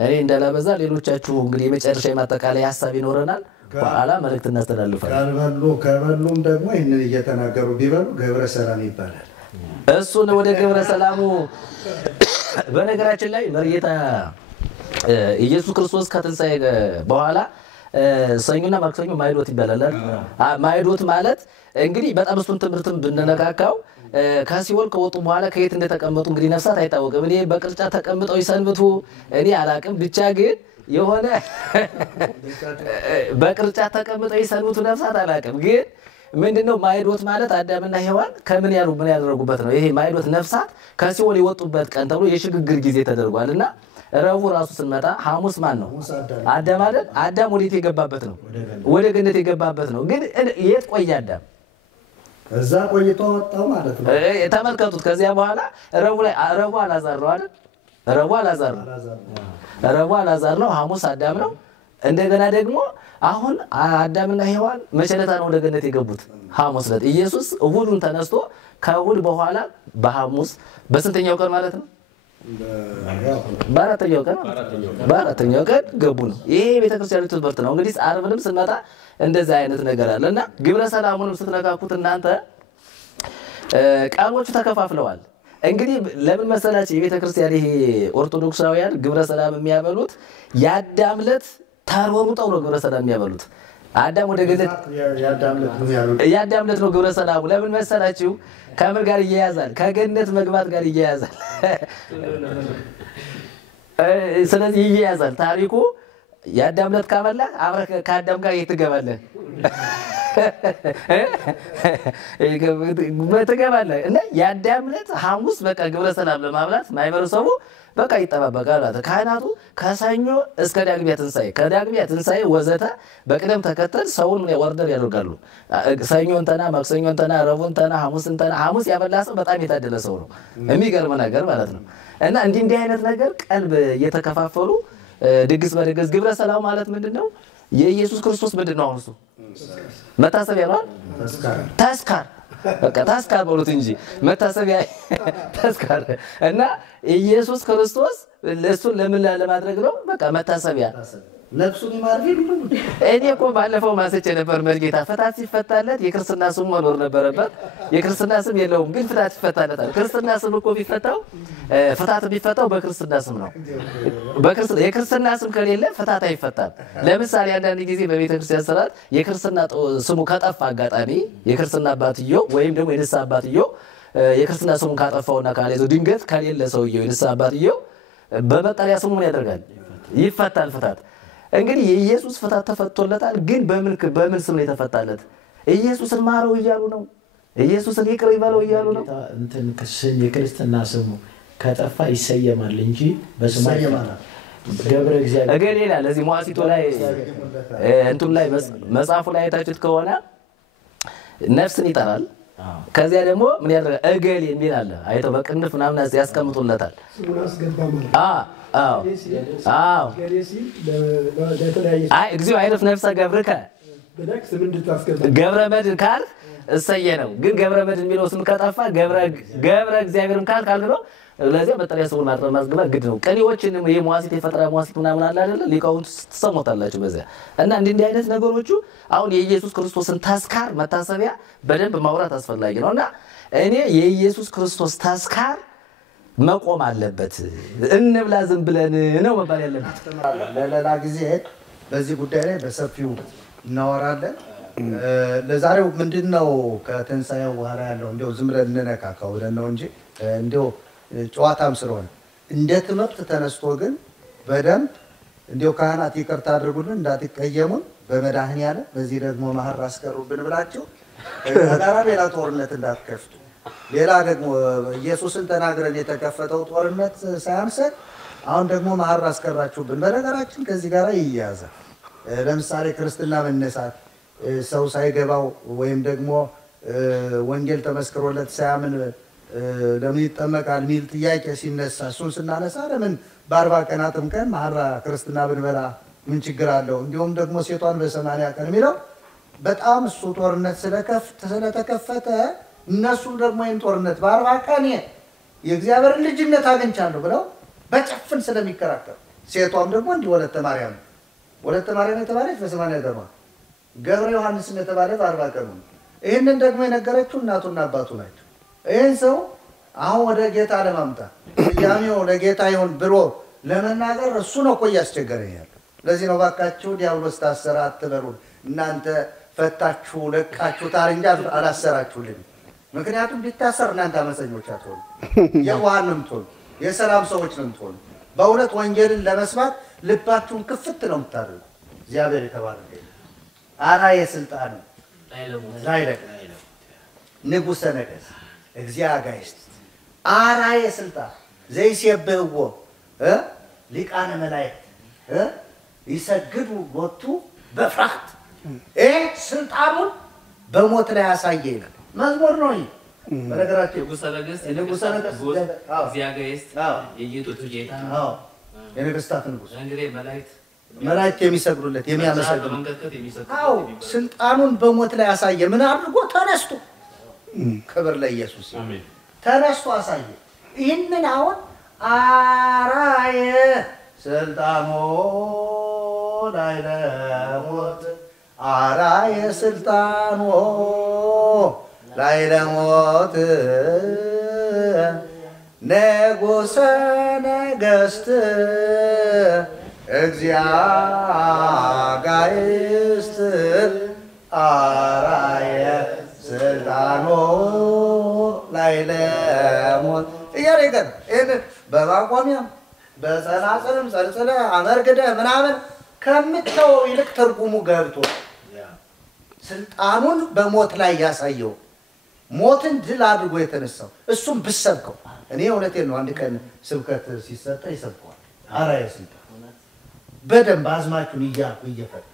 እኔ እንዳላበዛ ሌሎቻችሁ እንግዲህ የመጨረሻ የማጠቃለያ ሐሳብ ይኖረናል። በኋላ መልእክት እናስተላልፋለን። ከበሉም ደግሞ ይህንን እየተናገሩ ቢበሉ ገብረ ሰላም ይባላል። እሱን ወደ ግብረ ሰላሙ በነገራችን ላይ መርጌታ ኢየሱስ ክርስቶስ ከትንሣኤ በኋላ ሰኞና ማክሰኞ ማይዶት ይባላል። ማይዶት ማለት እንግዲህ በጣም እሱን ትምህርትም ብንነካካው ከሲኦል ከወጡ በኋላ ከየት እንደተቀመጡ እንግዲህ ነፍሳት አይታወቅም። እኔ በቅርጫ ተቀምጠው ይሰንብቱ እኔ አላቅም። ብቻ ግን የሆነ በቅርጫ ተቀምጠው ይሰንብቱ ነፍሳት አላቅም። ግን ምንድነው ማይዶት ማለት አዳምና ሔዋን ምን ያደረጉበት ነው። ይሄ ማይዶት ነፍሳት ከሲኦል የወጡበት ቀን ተብሎ የሽግግር ጊዜ ተደርጓልና ረቡዕ ራሱ ስንመጣ ሐሙስ ማን ነው? አዳም አይደል? አዳም ወዴት የገባበት ነው? ወደ ገነት የገባበት ነው። ግን የት ቆየ አዳም? እዛ ቆይቶ ወጣው ማለት ነው። ተመልከቱት። ከዚያ በኋላ ረቡዕ አልዓዛር ነው አይደል? ረቡዕ አልዓዛር ነው። ሐሙስ አዳም ነው። እንደገና ደግሞ አሁን አዳምና ሔዋን መቼ ዕለት ነው ወደ ገነት የገቡት? ሐሙስ ዕለት። ኢየሱስ እሑድን ተነስቶ ከእሑድ በኋላ በሐሙስ በስንተኛው ቀን ማለት ነው? በአራተኛው ቀን ገቡ ነው። ይሄ ቤተክርስቲያኑ ትምህርት ነው። እንግዲህ ዓርብንም ስንመጣ እንደዚህ አይነት ነገር አለ እና ግብረ ሰላሙንም ስትነካኩት እናንተ ቃሎቹ ተከፋፍለዋል። እንግዲህ ለምን መሰላችሁ? የቤተክርስቲያን ይሄ ኦርቶዶክሳውያን ግብረ ሰላም የሚያበሉት የአዳም ዕለት ተሯሩጠው ነው ግብረ ሰላም የሚያበሉት። አዳም ወደ ገነት የአዳም ዕለት ነው ግብረ ሰላሙ። ለምን መሰላችሁ? ከምን ጋር ይያያዛል? ከገነት መግባት ጋር ይያያዛል። ስለዚህ ይያያዛል ታሪኩ። የአዳም ዕለት ካበላ አብረህ ከአዳም ጋር ትገባለህ ትገባለህ እና የአዳም ዕለት ሐሙስ በቃ ግብረ ሰላም ለማብላት ማህበረሰቡ በቃ ይጠባበቃል። ካህናቱ ከሰኞ እስከ ዳግሚያ ትንሣኤ ከዳግሚያ ትንሣኤ ወዘተ በቅደም ተከተል ሰውን ወርደር ያደርጋሉ። ሰኞ እንተና፣ ማክሰኞ እንተና፣ ረቡዕ እንተና፣ ሐሙስ እንተና። ሐሙስ ያበላ ሰው በጣም የታደለ ሰው ነው። የሚገርም ነገር ማለት ነው። እና እንዲህ አይነት ነገር ቀልብ እየተከፋፈሉ ድግስ በድግስ ግብረ ሰላም ማለት ምንድነው? የኢየሱስ ክርስቶስ ምንድነው? አሁን እሱ መታሰቢያ ነው። ተስካር በቃ ተስካር በሉት እንጂ መታሰቢያ ተስካር እና ኢየሱስ ክርስቶስ ለሱን ለምን ለማድረግ ነው? በቃ መታሰቢያ ነፍሱን ይማር ይሉ። እኔ እኮ ባለፈው ማሰጨ ነበር መርጌታ ፍታት ሲፈታለት የክርስትና ስም መኖር ነበረበት። የክርስትና ስም የለውም ግን ፍታት ይፈታለታል። ክርስትና ስም እኮ ቢፈታው ፍታት ቢፈታው በክርስትና ስም ነው። የክርስትና ስም ከሌለ ፍታት አይፈታም። ለምሳሌ አንዳንድ ጊዜ በቤተ ክርስቲያን ስርዓት የክርስትና ስሙ ከጠፋ አጋጣሚ የክርስትና አባትየው ወይም ደግሞ የንስሐ አባትየው የክርስትና ስሙን ካጠፋውና ካለዘው ድንገት ከሌለ ሰውየው የንስሐ አባትየው በመጠሪያ ስሙ ምን ያደርጋል? ይፈታል ፍታት። እንግዲህ የኢየሱስ ፍታት ተፈቶለታል። ግን በምን ስም ነው የተፈታለት? ኢየሱስን ማረው እያሉ ነው። ኢየሱስን ይቅር ይበለው እያሉ ነው። እንትን ስም የክርስትና ስሙ ከጠፋ ይሰየማል እንጂ በስሙ ይሰየማል። ገብረ እግዚአብሔር እገሌ ይላል። እዚህ መዋሲቶ ላይ እንቱም ላይ መጽሐፉ ላይ አይታችሁት ከሆነ ነፍስን ይጠራል። ከዚያ ደግሞ ምን ያደርጋል? እገሌ የሚል አለ። አይተው በቅንፍ ምናምን ያስቀምጡለታል። እግዚኦ አይረፍ ነፍሰ ገብርከ ገብረ መድን ካል እሰየ ነው። ግን ገብረ መድን የሚለው ስም ከጠፋ ገብረ እግዚአብሔርም ካል ነው። ለዚያ መጠሪያ ስሙን ማስገባት ግድ ነው። ቀሪዎችንም ይሄ መዋሲት የፈጠራ መዋሲት ምናምን አለ አይደለ? ሊቃውንት ተሰሞታላችሁ በዚያ እና እንዲህ አይነት ነገሮቹ አሁን የኢየሱስ ክርስቶስን ተስካር መታሰቢያ በደንብ ማውራት አስፈላጊ ነውና እኔ የኢየሱስ ክርስቶስ ተስካር መቆም አለበት። እንብላ ዝም ብለን ነው መባል ያለበት። ለሌላ ጊዜ በዚህ ጉዳይ ላይ በሰፊው እናወራለን። ለዛሬው ምንድነው ከትንሣኤው በኋላ ያለው እንደው ዝም ብለን እንነካካው ብለን ነው እንጂ እንደው ጨዋታም ስለሆነ እንደ ትምህርት ተነስቶ ግን በደንብ እንደው ካህናት ይቅርታ አድርጉልን እንዳትቀየሙን በመድኃኔዓለም በዚህ ደግሞ መሐር አስቀሩብን ብላችሁ ጋራ ሌላ ጦርነት እንዳትከፍቱ። ሌላ ደግሞ ኢየሱስን ተናግረን የተከፈተው ጦርነት ሳያንሰን አሁን ደግሞ መሐር አስቀራችሁብን። በነገራችን ከዚህ ጋር ይያያዛል። ለምሳሌ ክርስትና መነሳት ሰው ሳይገባው ወይም ደግሞ ወንጌል ተመስክሮለት ሳያምን ለምን ይጠመቃል የሚል ጥያቄ ሲነሳ እሱን ስናነሳ ለምን በ40 ቀናትም ቀን መሐራ ክርስትና ብንበላ ምን ችግር አለው? እንዲሁም ደግሞ ሴቷን በ80 ቀን የሚለው በጣም እሱ ጦርነት ስለተከፈተ እነሱ ደግሞ ይህን ጦርነት በ40 ቀን የእግዚአብሔርን ልጅነት አግኝቻለሁ ብለው በጭፍን ስለሚከራከሩ ሴቷም ደግሞ እንዲህ ወለተ ማርያም የተባለች በ80 ቀኗ ገብረ ዮሐንስም የተባለ በ40 ቀኑ። ይህንን ደግሞ የነገረችው እናቱና አባቱ ናቸው። ይህን ሰው አሁን ወደ ጌታ ለማምጣት ስያሜው ለጌታ ይሁን ብሎ ለመናገር እሱ ነው እኮ እያስቸገረኝ ያለው። ለዚህ ነው እባካችሁ ዲያብሎስ ታሰረ አትበሉን፣ እናንተ ፈታችሁ ለቃችሁታል እንጂ አላሰራችሁልን። ምክንያቱም ቢታሰር እናንተ አመፀኞች አትሆኑ፣ የዋሃን ነው የምትሆኑ፣ የሰላም ሰዎች ነው የምትሆኑ። በእውነት ወንጌልን ለመስማት ልባችሁን ክፍት ነው የምታደርጉ። እግዚአብሔር የተባረከ አርአየ ስልጣን ላይለቅ ንጉሠ ነገሥት እግዚአጋይስት አርአየ ስልጣን ዘይሴብሕዎ ሊቃነ መላእክት ይሰግዱ ሎቱ በፍርሃት። ይሄ ስልጣኑን በሞት ላይ ያሳየ ይላል መዝሙር ነው። ይሄ በነገራችን ንጉሠ ነገሥት እግዚአጋይስት የጌቶቹ ጌታ የነገሥታት ንጉሥ እንግዲህ መላእክት የሚሰግዱለት የሚያመሰግኑለት። አዎ ስልጣኑን በሞት ላይ ያሳየ። ምን አድርጎ? ተነስቶ። ክብር ለኢየሱስ አሜን። ተነስቶ አሳየ። ይህንን አሁን አርአየ ስልጣኑ ላዕለ ሞት አርአየ ስልጣኑ ላዕለ ሞት ንጉሠ ነገሥት እግዚአጋይስት አርአየ ስልጣኑ ላዕለ ሞት እያለ ይገር ይህንን በማቋሚያም በጸናጽልም ጸልጽለ አመርግደ ምናምን ከምተወው ይልቅ ትርጉሙ ገብቶ ስልጣኑን በሞት ላይ ያሳየው ሞትን ድል አድርጎ የተነሳው እሱም ብሰብከው። እኔ እውነቴን ነው። አንድ ቀን ስብከት ሲሰጠ ይሰብከዋል። አርአየ ስልጣን በደንብ አዝማችሁን እያልኩ እየፈታ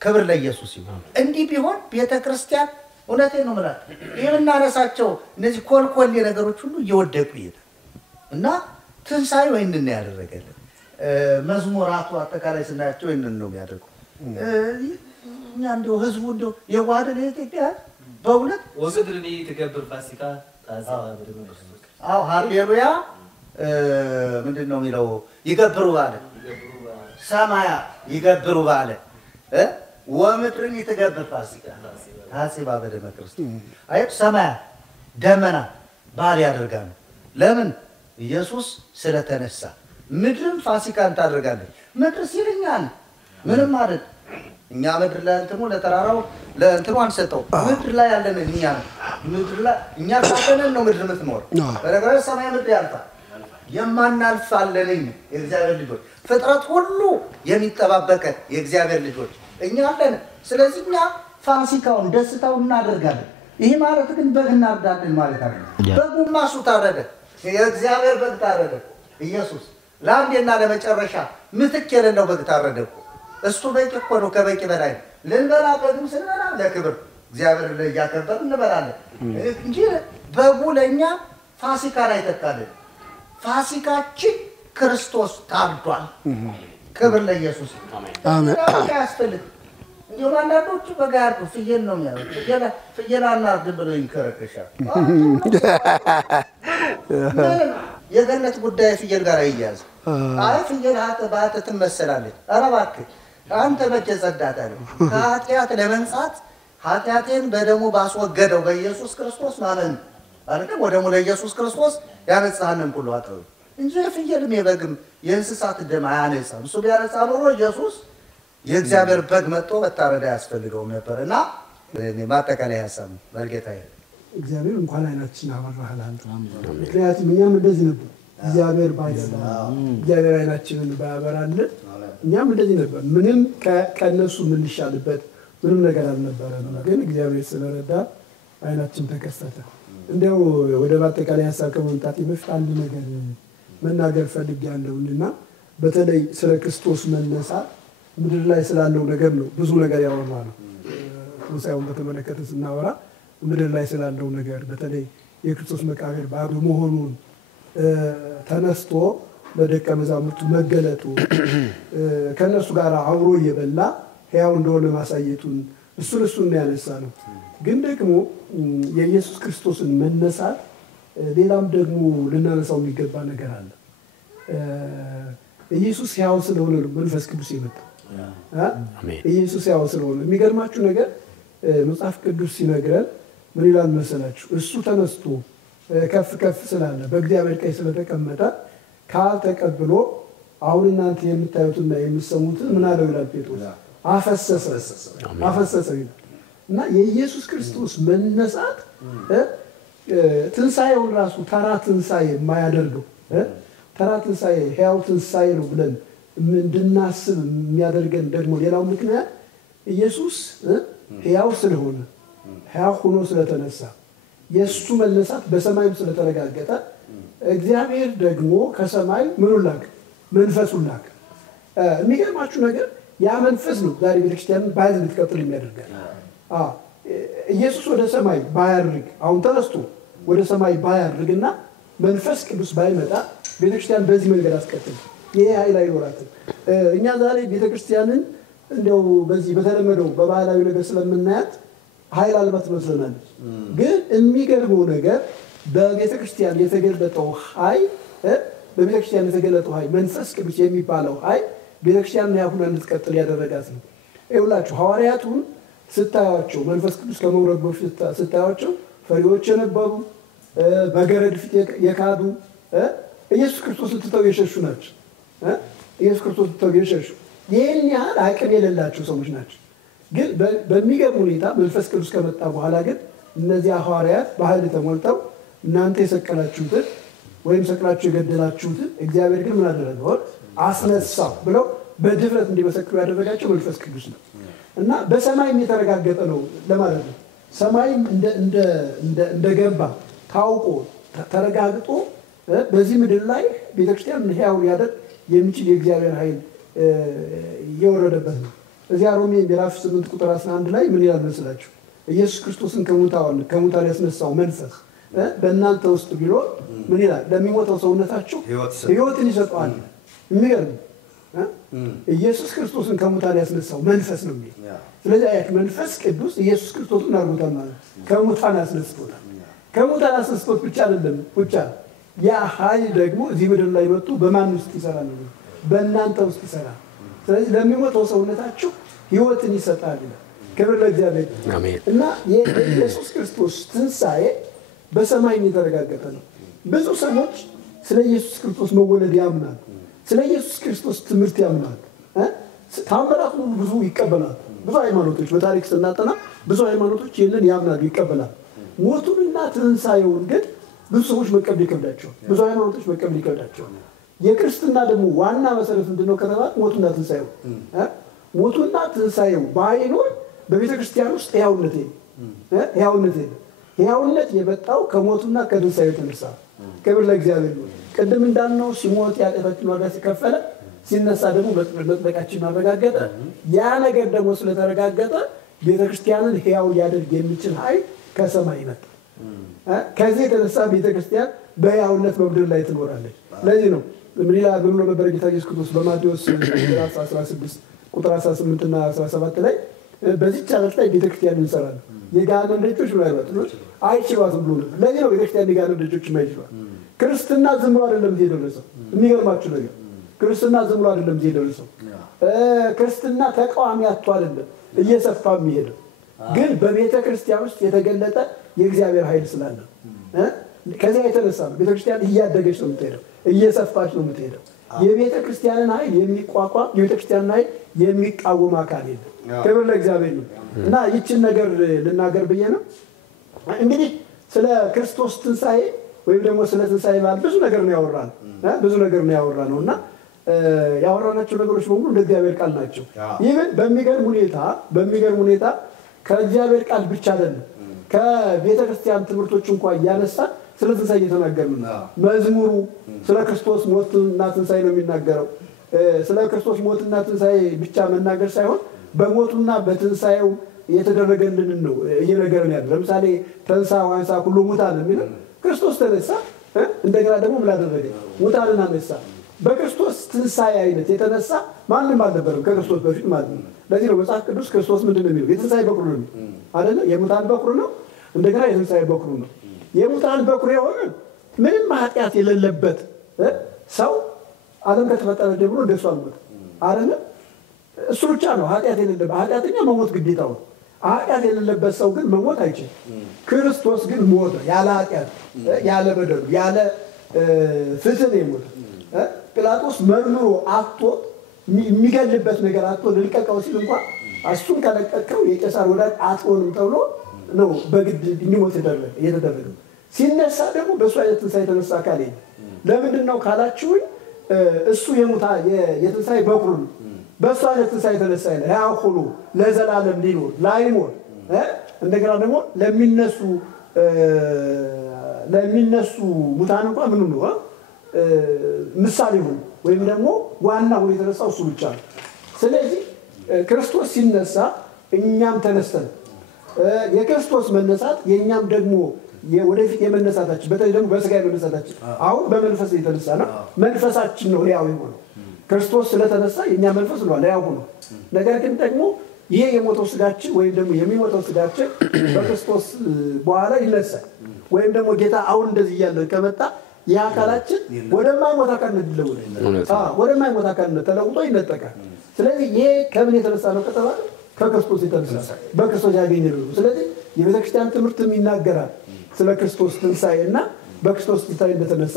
ክብር ለኢየሱስ ይሁን። እንዲህ ቢሆን ቤተክርስቲያን እውነቴን ነው ማለት የምናነሳቸው እነዚህ ኮልኮሌ ነገሮች ሁሉ እየወደቁ ይሄዳል እና ትንሣኤው ይህንን ነው ያደረገልን። መዝሙራቱ አጠቃላይ ስናያቸው ይህንን ነው የሚያደርገው። እኛ እንደው ህዝቡ እንደው የዋህደን የኢትዮጵያ በእውነት ወግድርኒ ትገብር ፋሲካ አዎ ሃሌሉያ ምንድን ነው የሚለው? ይገብሩ ባለ ሰማያ ይገብሩ ባለ ወምድርን ይትገብር ፋሲካ ታሲባ በደመ ክርስቶስ። አይ ሰማያ ደመና ባል ያደርጋሉ። ለምን? ኢየሱስ ስለተነሳ። ምድርም ፋሲካን ታደርጋለች። ምድር ሲልኛል ምንም ማለት እኛ ምድር ላይ እንትኑ ለተራራው ለእንትኑ አንሰጠው። ምድር ላይ ያለን እኛ ምድር ላይ እኛ ሳተነን ነው ምድር የምትኖር። በነገራችን ሰማይ ምድር ያልፋል፣ የማናልፍ አለንኝ የእግዚአብሔር ልጆች። ፍጥረት ሁሉ የሚጠባበቀን የእግዚአብሔር ልጆች እኛ አለን። ስለዚህ እኛ ፋሲካውን ደስታውን እናደርጋለን። ይህ ማለት ግን በግ እናርዳለን ማለት አይደለም። በጉማ እሱ ታረደ፣ የእግዚአብሔር በግ ታረደ። ኢየሱስ ለአንዴና ለመጨረሻ ምትክ የሌለው በግ ታረደ እኮ። እሱ በቂ እኮ ነው፣ ከበቂ በላይ ነው። ልንበላ በግም ስንበላ ለክብር እግዚአብሔር ላይ እያከበርን እንበላለን እንጂ በጉ ለእኛ ፋሲካን አይተካልን። ፋሲካችን ክርስቶስ ታርዷል። ክብር ለኢየሱስ አሜን። ያስፈልግ እንዲሁም አንዳንዶቹ በጋ ያርዱ ፍየል ነው የሚያደርጉት። ፍየል አናርድ ብለው ይንከረከሻል። የገነት ጉዳይ ፍየል ጋር ይያዝ። አይ ፍየል በአንተ ትመሰላለች። ኧረ እባክህ አንተ መቼ ጸዳት አለ? ከኃጢአት ለመንጻት ኃጢአቴን በደሙ ባስወገደው በኢየሱስ ክርስቶስ ማመን አይደለም። ወደሙ ለኢየሱስ ክርስቶስ ያነጻህንን ሁሉ አጠሩ እንጂ የፍየልም የበግም የእንስሳት ደም አያነጻም። እሱ ቢያነጻ ኖሮ ኢየሱስ የእግዚአብሔር በግ መጥቶ መታረድ አያስፈልገውም ነበር። እና ማጠቃለያ ሀሳብ በጌታ እግዚአብሔር እንኳን አይናችን አበራሃል አንተ። ምክንያቱም እኛም እንደዚህ ነበር። እግዚአብሔር ባይደላ እግዚአብሔር አይናችንን ባያበራልን እኛም እንደዚህ ነበር። ምንም ከነሱ የምንሻልበት ምንም ነገር አልነበረም። ግን እግዚአብሔር ስለረዳ አይናችን ተከፈተ። እንደው ወደ ማጠቃለያ ሀሳብ ከመምጣት በፊት አንድ ነገር መናገር ፈልጌያለሁና በተለይ ስለ ክርስቶስ መነሳት ምድር ላይ ስላለው ነገር ነው ብዙ ነገር ያወራነው። ትንሣኤውን በተመለከተ ስናወራ ምድር ላይ ስላለው ነገር በተለይ የክርስቶስ መቃብር ባዶ መሆኑን ተነስቶ ለደቀ መዛሙርቱ መገለጡ ከነሱ ጋር አብሮ እየበላ ሕያው እንደሆነ ማሳየቱን እሱን ያነሳ ነው። ግን ደግሞ የኢየሱስ ክርስቶስን መነሳት ሌላም ደግሞ ልናነሳው የሚገባ ነገር አለ። ኢየሱስ ሕያው ስለሆነ ነው መንፈስ ቅዱስ የመጣው። ኢየሱስ ሕያው ስለሆነ የሚገርማችሁ ነገር መጽሐፍ ቅዱስ ሲነግረን ምን ይላል መሰላችሁ? እሱ ተነስቶ ከፍ ከፍ ስላለ በእግዚአብሔር ቀኝ ስለተቀመጠ ካል ተቀብሎ አሁን እናንተ የምታዩትና የምትሰሙትን ምን አለው ይላል ጴጥሮስ አፈሰሰው ይላል። እና የኢየሱስ ክርስቶስ መነሳት ትንሣኤውን ራሱ ተራ ትንሣኤ የማያደርገው ተራ ትንሣኤ ሕያው ትንሣኤ ነው ብለን እንድናስብ የሚያደርገን ደግሞ ሌላው ምክንያት ኢየሱስ ሕያው ስለሆነ ሕያው ሆኖ ስለተነሳ የእሱ መነሳት በሰማይም ስለተረጋገጠ እግዚአብሔር ደግሞ ከሰማይ ምኑን ላከ? መንፈሱን ላከ። የሚገርማችሁ ነገር ያ መንፈስ ነው ዛሬ ቤተክርስቲያንን በኃይል እንድትቀጥል የሚያደርጋል። ኢየሱስ ወደ ሰማይ ባያርግ አሁን ተነስቶ ወደ ሰማይ ባያርግና መንፈስ ቅዱስ ባይመጣ ቤተክርስቲያን በዚህ መንገድ አስቀጥል ይሄ ኃይል አይኖራትም። እኛ ዛሬ ቤተክርስቲያንን እንደው በዚህ በተለመደው በባህላዊ ነገር ስለምናያት ኃይል አልባ ትመስለናለች። ግን የሚገርመው ነገር በቤተክርስቲያን የተገለጠው ኃይል በቤተክርስቲያን የተገለጠው ኃይል መንፈስ ቅዱስ የሚባለው ኃይል ቤተክርስቲያን ያሁን እንድትቀጥል ያደረጋት ነው። ይኸውላችሁ ሐዋርያቱን ስታያቸው መንፈስ ቅዱስ ከመውረዱ በፊት ስታያቸው ፈሪዎች የነበሩ በገረድ ፊት የካዱ ኢየሱስ ክርስቶስን ትተው የሸሹ ናቸው። ኢየሱስ ክርስቶስን ትተው የሸሹ ይህን ያህል አቅም የሌላቸው ሰዎች ናቸው። ግን በሚገርም ሁኔታ መንፈስ ቅዱስ ከመጣ በኋላ ግን እነዚያ ሐዋርያት በኃይል ተሞልተው እናንተ የሰቀላችሁትን ወይም ሰቅላችሁ የገደላችሁትን እግዚአብሔር ግን ምን አደረገው? አስነሳው ብለው በድፍረት እንዲመሰክሩ ያደረጋቸው መንፈስ ቅዱስ ነው። እና በሰማይም የተረጋገጠ ነው ለማለት ነው። ሰማይም እንደገባ ታውቆ ተረጋግጦ በዚህ ምድር ላይ ቤተክርስቲያን ሕያው ሊያደርግ የሚችል የእግዚአብሔር ኃይል እየወረደበት ነው። እዚያ ሮሜ ምዕራፍ 8 ቁጥር 11 ላይ ምን ይላል መስላችሁ? ኢየሱስ ክርስቶስን ከሙታን ያስነሳው መንፈስ በእናንተ ውስጥ ቢኖር ምን ይላል? ለሚሞተው ሰውነታችሁ ሕይወትን ይሰጠዋል። የሚገርም ኢየሱስ ክርስቶስን ከሙታን ያስነሳው መንፈስ ነው የሚል። ስለዚህ አያት መንፈስ ቅዱስ ኢየሱስ ክርስቶስን አድርጎታል ማለት ከሙታን አስነስቶታል። ከሙታን አስነስቶት ብቻ አይደለም ብቻ ያ ኃይል ደግሞ እዚህ ምድር ላይ መጥቶ በማን ውስጥ ይሰራል? በእናንተ ውስጥ ይሰራል። ስለዚህ ለሚሞተው ሰውነታችሁ ሕይወትን ይሰጣል። ክብር ለእግዚአብሔር። እና የኢየሱስ ክርስቶስ ትንሣኤ በሰማይ የተረጋገጠ ነው። ብዙ ሰዎች ስለ ኢየሱስ ክርስቶስ መወለድ ያምናል። ስለ ኢየሱስ ክርስቶስ ትምህርት ያምናል። ታምራት ሁሉ ብዙ ይቀበላል። ብዙ ሃይማኖቶች በታሪክ ስናጠና ብዙ ሃይማኖቶች ይህንን ያምናሉ፣ ይቀበላል። ሞቱንና ትንሣኤውን ግን ብዙ ሰዎች መቀበል ይከብዳቸዋል። ብዙ ሃይማኖቶች መቀበል ይከብዳቸዋል። የክርስትና ደግሞ ዋና መሰረት ምንድነው ከተባለ ሞቱና ትንሣኤው። ሞቱና ትንሣኤው ባይኖር በቤተ ክርስቲያን ውስጥ ሕያውነት የመጣው ከሞቱና ከትንሣኤው የተነሳ። ክብር ለእግዚአብሔር ይሁን። ቅድም እንዳልነው ሲሞት የኃጢአታችን ዋጋ ሲከፈለ፣ ሲነሳ ደግሞ መጽደቃችንን አረጋገጠ። ያ ነገር ደግሞ ስለተረጋገጠ ቤተ ክርስቲያንን ሕያው ሊያደርግ የሚችል ኃይል ከሰማይ መጣ። ከዚህ የተነሳ ቤተ ክርስቲያን በሕያውነት በምድር ላይ ትኖራለች። ለዚህ ነው ምን ይላል ብሎ ነበር ጌታ ኢየሱስ ክርስቶስ በማቴዎስ 16 ቁጥር 18 እና 17 ላይ በዚህች ዓለት ላይ ቤተክርስቲያን እንሰራለን የገሃነም ደጆች አይችሏትም ብሎ ነበር። ለዚህ ነው ቤተክርስቲያን የገሃነም ደጆች የማይችሏት። ክርስትና ዝም ብሎ አይደለም እዚህ የደረሰው። የሚገርማችሁ ነገር ክርስትና ዝም ብሎ አይደለም እዚህ የደረሰው። ክርስትና ተቃዋሚ አጥቶ አይደለም እየሰፋ የሚሄደው፣ ግን በቤተ ክርስቲያን ውስጥ የተገለጠ የእግዚአብሔር ኃይል ስላለ ከዚያ የተነሳ ነው ቤተክርስቲያን እያደገች ነው የምትሄደው፣ እየሰፋች ነው የምትሄደው። የቤተ ክርስቲያንን ኃይል የሚቋቋም የቤተ ክርስቲያንን ኃይል የሚቃወም አካል የለም። ክብር ለእግዚአብሔር ነው። እና ይችን ነገር ልናገር ብዬ ነው። እንግዲህ ስለ ክርስቶስ ትንሣኤ ወይም ደግሞ ስለ ትንሣኤ በዓል ብዙ ነገር ነው ያወራነው እና ያወራናቸው ነገሮች በሙሉ እንደ እግዚአብሔር ቃል ናቸው። ይህን በሚገርም ሁኔታ ከእግዚአብሔር ቃል ብቻ አይደለም ከቤተ ክርስቲያን ትምህርቶች እንኳን እያነሳን ስለ ትንሣኤ እየተናገርን ነው። መዝሙሩ ስለ ክርስቶስ ሞትና ትንሣኤ ነው የሚናገረው። ስለ ክርስቶስ ሞትና ትንሣኤ ብቻ መናገር ሳይሆን በሞቱና በትንሣኤው የተደረገልን ነው እየነገርን ያለ። ለምሳሌ ተንሳ ዋንሳ ሁሉ ሙታን የሚለው ክርስቶስ ተነሳ፣ እንደገና ደግሞ ምን አደረገ? ሙታንን አነሳ። በክርስቶስ ትንሣኤ አይነት የተነሳ ማንም አልነበረም ከክርስቶስ በፊት ማለት ነው። ለዚህ ነው መጽሐፍ ቅዱስ ክርስቶስ ምንድን ነው የሚለው? የትንሣኤ በኩር ነው አይደለ? የሙታን በኩር ነው፣ እንደገና የትንሣኤ በኩር ነው። የሙታን በኩር የሆነ ምንም ኃጢአት የሌለበት ሰው ዓለም ከተፈጠረ ጀምሮ እንደሱ አልሞተም አይደለ? እሱ ብቻ ነው ኃጢአት የሌለበት። ኃጢአተኛ መሞት ግዴታው ነው ኃጢአት የሌለበት ሰው ግን መሞት አይችልም። ክርስቶስ ግን ሞተ፣ ያለ ኃጢአት ያለ በደሉ ያለ ፍትህ የሞተ ጲላጦስ መርምሮ አጥቶ የሚገልበት ነገር አጥቶ ልልቀቀው ሲል እንኳን እሱን ከለቀቀው የቄሳር ወዳጅ አትሆንም ተብሎ ነው በግድ እንዲሞት የተደረገው። ሲነሳ ደግሞ በእሱ አይነት ትንሣኤ የተነሳ አካል የለም። ለምንድን ነው ካላችሁኝ እሱ የትንሣኤ በኩር ነው። በእሱ አይነት ትንሣኤ የተነሳ የለ ሕያው ሆኖ ለዘላለም ሊኖር ላይሞት እንደገና ደግሞ ለሚነሱ ሙታን እንኳን ምን ነው ምሳሌ ሆኖ ወይም ደግሞ ዋና ሆኖ የተነሳው እሱ ብቻ ነው። ስለዚህ ክርስቶስ ሲነሳ እኛም ተነስተን የክርስቶስ መነሳት የእኛም ደግሞ ወደፊት የመነሳታችን በተለይ ደግሞ በስጋ የመነሳታችን አሁን በመንፈስ የተነሳ ነው። መንፈሳችን ነው ሕያው የሆነው። ክርስቶስ ስለተነሳ የእኛ መንፈስ ነው ሕያው ሆኖ። ነገር ግን ደግሞ ይሄ የሞተው ስጋችን ወይም ደግሞ የሚሞተው ስጋችን በክርስቶስ በኋላ ይነሳል። ወይም ደግሞ ጌታ አሁን እንደዚህ እያለ ከመጣ የአካላችን ወደማይሞት አካልነት ይለወጣል። ወደማይሞት አካልነት ተለውጦ ይነጠቃል። ስለዚህ ይሄ ከምን የተነሳ ነው ከተባለ ከክርስቶስ የተነሳ በክርስቶስ ያገኘነው ነው። ስለዚህ የቤተክርስቲያን ትምህርትም ይናገራል ስለ ክርስቶስ ትንሣኤና በክርስቶስ ትንሣኤ እንደተነሳ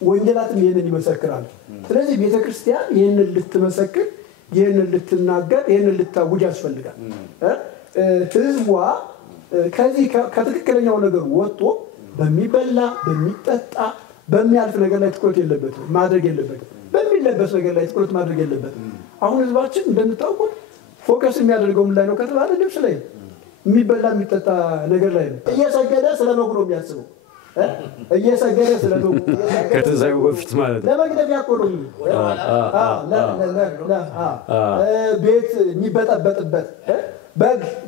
ወንጌላትም ይህንን ይመሰክራል። ስለዚህ ቤተክርስቲያን ይህንን ልትመሰክር፣ ይህንን ልትናገር፣ ይህንን ልታውጅ ያስፈልጋል። ህዝቧ ከዚህ ከትክክለኛው ነገር ወጥቶ በሚበላ በሚጠጣ በሚያልፍ ነገር ላይ ትኩረት የለበትም ማድረግ የለበትም። በሚለበስ ነገር ላይ ትኩረት ማድረግ የለበትም። አሁን ህዝባችን እንደምታውቁት ፎከስ የሚያደርገው ምን ላይ ነው ከተባለ ልብስ ላይ ነው። የሚበላ የሚጠጣ ነገር ላይ ነው። እየሰገደ ስለ በጉ ነው የሚያስበው። እየሰገደ ስለ በጉ ከትንሣኤው በፊት ማለት ነው። ለመግደፊያ እኮ ነው። ቤት የሚበጠበጥበት